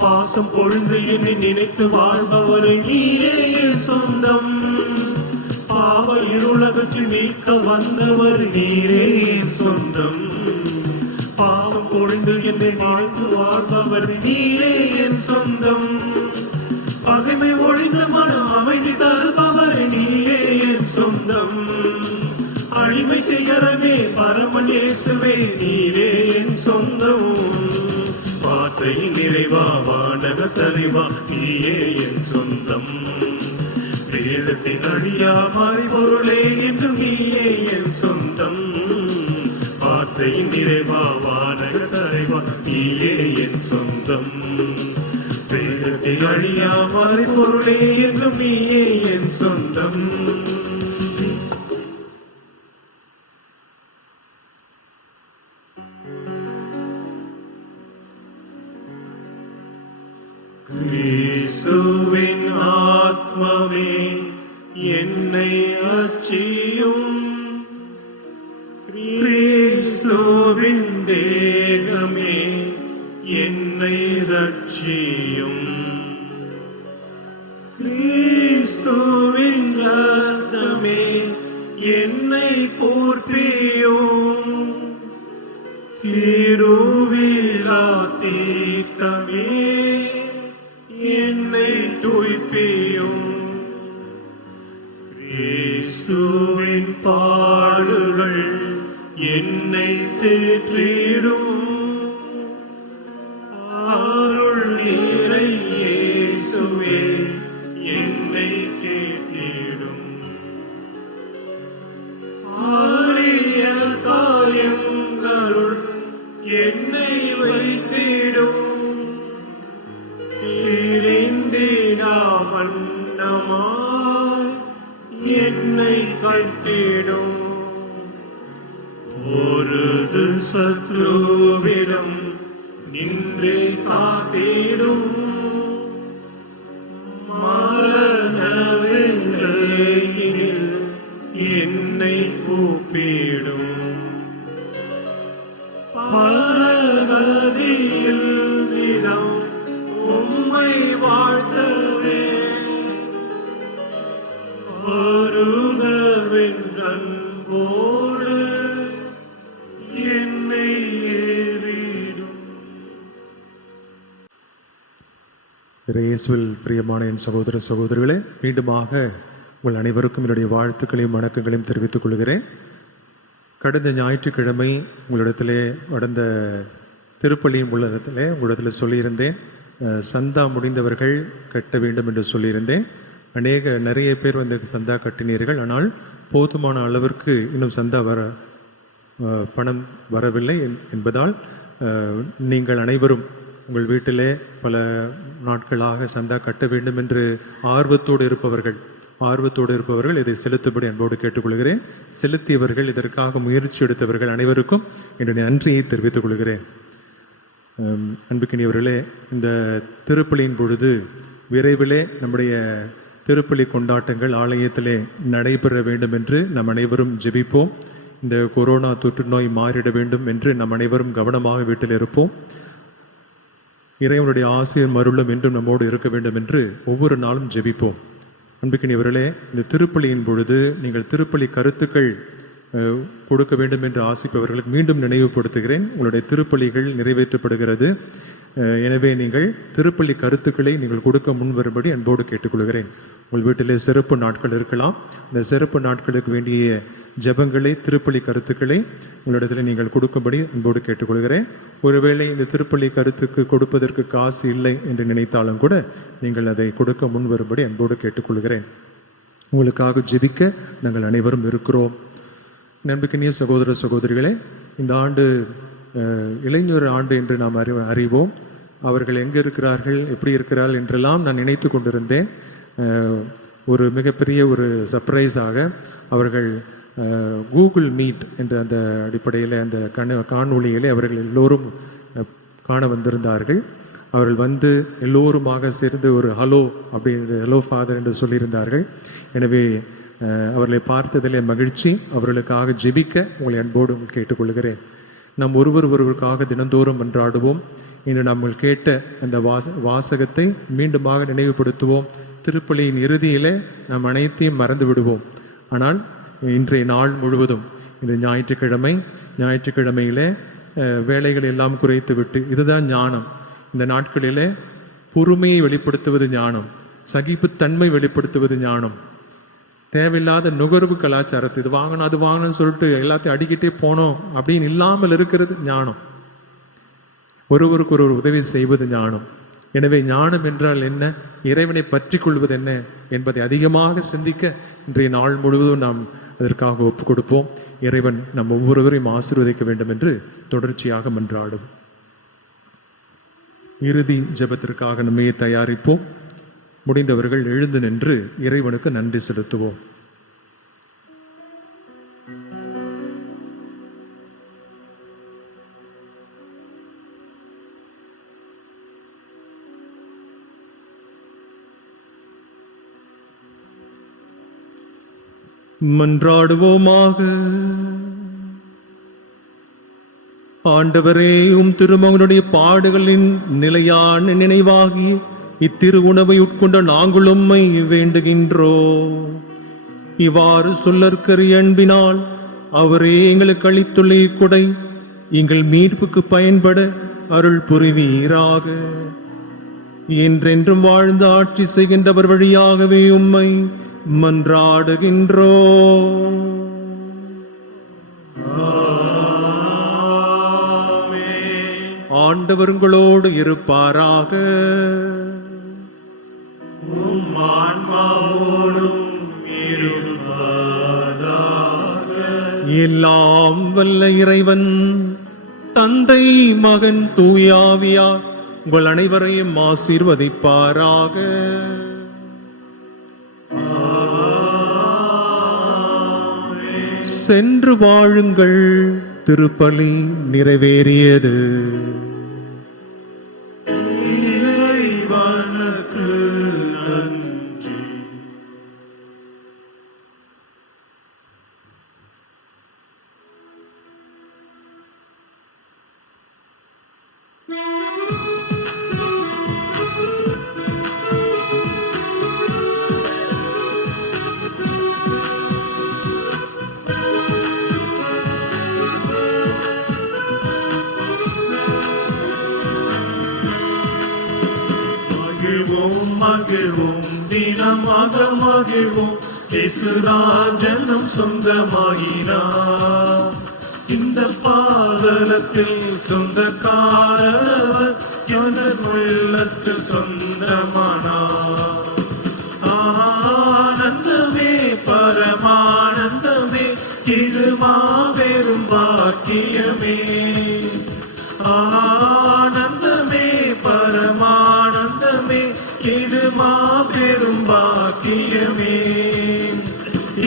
பாசம் பொழுது என்னை நினைத்து வாழ்பவர் நீரே என் சொந்தம், பாவ இருளகற்றி மீட்க வந்தவர் நீரே என் சொந்தம், பாசம் பொழுது என்னை நினைத்து வாழ்பவர் நீரே என் சொந்தம், பகைமை ஒழிந்த மனம் அமைதி தருபவர் நீரே என் சொந்தம், அடிமை செய்கிறவே பரமன் இயேசுவே நீரே என் சொந்தம், வார்த்தையின் நிறைவா வானக தலைவா நீயே என் சொந்தம், வேதத்தின் அழியா மறைபொருளே என்றும் நீயே என் சொந்தம், வார்த்தையின் நிறைவா வானக தலைவா நீயே என் சொந்தம், வேதத்தின் அழியா மறைபொருளே என்றும் நீயே என் சொந்தம். கிறிஸ்துவின் ஆத்மாவே என்னை அர்ச்சியும், கிறிஸ்துவின் தேகமே என்னை ரட்சியும், கிறிஸ்துவின் ரத்தமே என்னை போற்றியும், திருவிழா தீர்த்தமே என்னை தூய்ப்பியும், கிறிஸ்துவின் பாடுகள் என்னை தேற்றிடும், அருள் நிறை இயேசுவே என்னை கேட்டிடும், ஆரிய காயங்களுள் என்னை வைத்திடும், வண்ணமாய் என்னை கட்டிடும், பொருது சத்ருவிடம் நின்றே காத்திடும், மரண வேளையினில் என்னை கூப்பிடும், பரகதியில் விதம் உம்மை வாழ்த்தவே வருகவென் அன்போடு என்னை ஏறிடும். இயேசுவில் பிரியமான என் சகோதர சகோதரிகளே, மீண்டுமாக உங்கள் அனைவருக்கும் என்னுடைய வாழ்த்துக்களையும் வணக்கங்களையும் தெரிவித்துக் கொள்கிறேன். கடந்த ஞாயிற்றுக்கிழமை உங்களிடத்திலே கடந்த திருப்பலியின் உள்ளத்திலே உங்களிடத்தில் சொல்லியிருந்தேன், சந்தா முடிந்தவர்கள் கட்ட வேண்டும் என்று சொல்லியிருந்தேன். நிறைய பேர் வந்து சந்தா கட்டினீர்கள். ஆனால் போதுமான அளவிற்கு இன்னும் சந்தா பணம் வரவில்லை என்பதால் நீங்கள் அனைவரும் உங்கள் வீட்டிலே பல நாட்களாக சந்தா கட்ட வேண்டும் என்று ஆர்வத்தோடு இருப்பவர்கள் இதை செலுத்தும்படி அன்போடு கேட்டுக்கொள்கிறேன். செலுத்தியவர்கள், இதற்காக முயற்சி எடுத்தவர்கள் அனைவருக்கும் என்னுடைய நன்றியை தெரிவித்துக் கொள்கிறேன். அன்புக்கினியவர்களே, இந்த திருப்பலியின் பொழுது விரைவிலே நம்முடைய திருப்பலி கொண்டாட்டங்கள் ஆலயத்திலே நடைபெற வேண்டும் என்று நம் அனைவரும் ஜெபிப்போம். இந்த கொரோனா தொற்று நோய் மாறிட வேண்டும் என்று நம் அனைவரும் கவனமாக வீட்டில் இருப்போம். இறைவனுடைய ஆசிரியர் மருளும் என்றும் நம்மோடு இருக்க வேண்டும் என்று ஒவ்வொரு நாளும் ஜெபிப்போம். அன்புக்கினியவர்களே, இந்த திருப்பலியின் பொழுது நீங்கள் திருப்பலி கருத்துக்கள் கொடுக்க வேண்டும் என்று ஆசிப்பவர்களுக்கு மீண்டும் நினைவுபடுத்துகிறேன். உங்களுடைய திருப்பலிகள் நிறைவேற்றப்படுகிறது. எனவே நீங்கள் திருப்பலி கருத்துக்களை நீங்கள் கொடுக்க முன்வரும்படி அன்போடு கேட்டுக்கொள்கிறேன். உங்கள் வீட்டிலே சிறப்பு நாட்கள் இருக்கலாம். இந்த சிறப்பு நாட்களுக்கு வேண்டிய ஜெபங்களை, திருப்பலி கருத்துக்களை உங்களிடத்தில் நீங்கள் கொடுக்கும்படி அன்போடு கேட்டுக்கொள்கிறேன். ஒருவேளை இந்த திருப்பலி கருத்துக்கு கொடுப்பதற்கு காசு இல்லை என்று நினைத்தாலும் கூட நீங்கள் அதை கொடுக்க முன்வரும்படி அன்போடு கேட்டுக்கொள்கிறேன். உங்களுக்காக ஜெபிக்க நாங்கள் அனைவரும் இருக்கிறோம். நம்பிக்கைய சகோதர சகோதரிகளே, இந்த ஆண்டு இளைஞர் ஆண்டு என்று நாம் அறிவோம். அவர்கள் எங்கே இருக்கிறார்கள், எப்படி இருக்கிறார்கள் என்றெல்லாம் நான் நினைத்து கொண்டிருந்தேன். ஒரு மிகப்பெரிய ஒரு சர்ப்ரைஸாக அவர்கள் கூகுள் மீட் என்ற அந்த அடிப்படையில் அந்த காணொளியிலே அவர்கள் எல்லோரும் காண வந்திருந்தார்கள். அவர்கள் வந்து எல்லோருமாக சேர்ந்து ஒரு ஹலோ அப்படின்ற ஹலோ ஃபாதர் என்று சொல்லியிருந்தார்கள். எனவே அவர்களை பார்த்ததிலே மகிழ்ச்சி. அவர்களுக்காக ஜெபிக்க உங்களை அன்போடு கேட்டுக்கொள்கிறேன். நாம் ஒருவருக்காக தினந்தோறும் மன்றாடுவோம். இன்று நம்ம கேட்ட அந்த வாசகத்தை மீண்டுமாக நினைவுபடுத்துவோம். திருப்பலியின் இறுதியிலே நாம் அனைத்தையும் மறந்து விடுவோம். ஆனால் இன்றைய நாள் முழுவதும், இந்த ஞாயிற்றுக்கிழமையிலே வேலைகள் எல்லாம் குறைத்து விட்டு, இதுதான் ஞானம். இந்த நாட்களிலே பொறுமையை வெளிப்படுத்துவது ஞானம், சகிப்புத்தன்மை வெளிப்படுத்துவது ஞானம். தேவையில்லாத நுகர்வு கலாச்சாரத்தை, இது வாங்கணும் அது வாங்கணும்னு சொல்லிட்டு எல்லாத்தையும் அடிக்கிட்டே போனோம் அப்படின்னு இல்லாமல் இருக்கிறது ஞானம். ஒருவருக்கு ஒரு உதவி செய்வது ஞானம். எனவே ஞானம் என்றால் என்ன, இறைவனை பற்றி கொள்வது என்ன என்பதை அதிகமாக சிந்திக்க இன்றைய நாள் முழுவதும் நாம் அதற்காக ஒப்புக் கொடுப்போம். இறைவன் நம் ஒவ்வொருவரையும் ஆசீர்வதிக்க வேண்டும் என்று தொடர்ச்சியாக மன்றாடும். இறுதி ஜெபத்திற்காக நம்மையே தயாரிப்போம். முடிந்தவர்கள் எழுந்து நின்று இறைவனுக்கு நன்றி செலுத்துவோம். மன்றாடுவோமாக. ஆண்டவரே, திருமகனுடைய பாடுகளின் நிலையான நினைவாகி இத்திரு உணவை உட்கொண்ட நாங்கள் உம்மை வேண்டுகின்றோம். இவ்வாறு சொல்லற்கரிய அன்பினால் அவரே எங்களுக்கு அளித்துள்ள இக்கொடை எங்கள் மீட்புக்கு பயன்பட அருள் புரிவீராக. என்றென்றும் வாழ்ந்து ஆட்சி செய்கின்றவர் வழியாகவே உம்மை மன்றாடுகின்றோம். ஆண்டவர் உங்களோடு இருப்பாராக. எல்லாம் வல்ல இறைவன் தந்தை, மகன், தூயாவியார் உங்கள் அனைவரையும் ஆசீர்வதிப்பாராக. சென்று வாழுங்கள். திருப்பலி நிறைவேறியது. மகிழ்வோம், தினமாக மகிழ்வோம், இயேசுராஜனும் சொந்தமாகிறார். இந்த பாதலத்தில் சொந்தக்காரர் என் உள்ளத்தில் சொந்தமானார். ஆனந்தமே பரமானந்தமே, இது மாபெரும் பாக்கியமே. ஆனந்தமே பரமானந்தமே, இது மாபெரும் பாக்கியமே.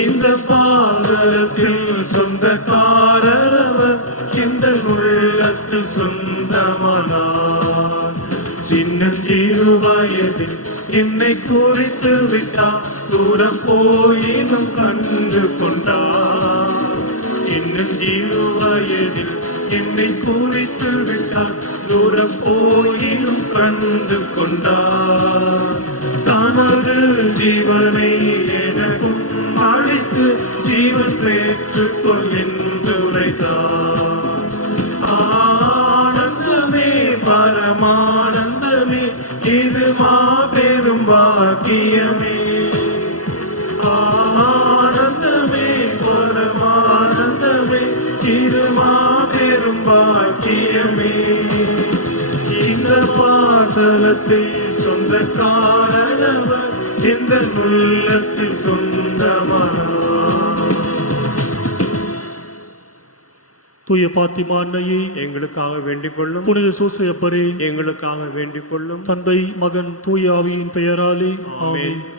இந்த பாதலத்தில் சொந்தக்காரர் இந்த உள்ளத்தில் சொந்தமானார். சின்னஞ்சிறு வயதில் என்னை குறித்து விட்டார், தூரம் போயினும் கண்டு கொண்டார். சின்னஞ்சிறு வயதில் என்னை குறித்து விட்டார், தூரம் போயினும் கண்டு கொண்டார். தனது ஜீவனை எனக்கும் அழைத்து ஜீவன் பெற்றுக்கொள் என்று உரைத்தார். ஆனந்தமே பரமா எந்த உள்ளத்தில் சொந்தமானார். தூய பாத்திமா அன்னையே, எங்களுக்காக வேண்டிக் கொள்ளும். புனித சூசையப்பரே, எங்களுக்காக வேண்டிக் கொள்ளும். தந்தை மகன் தூய ஆவியின் பெயராலே ஆமென்.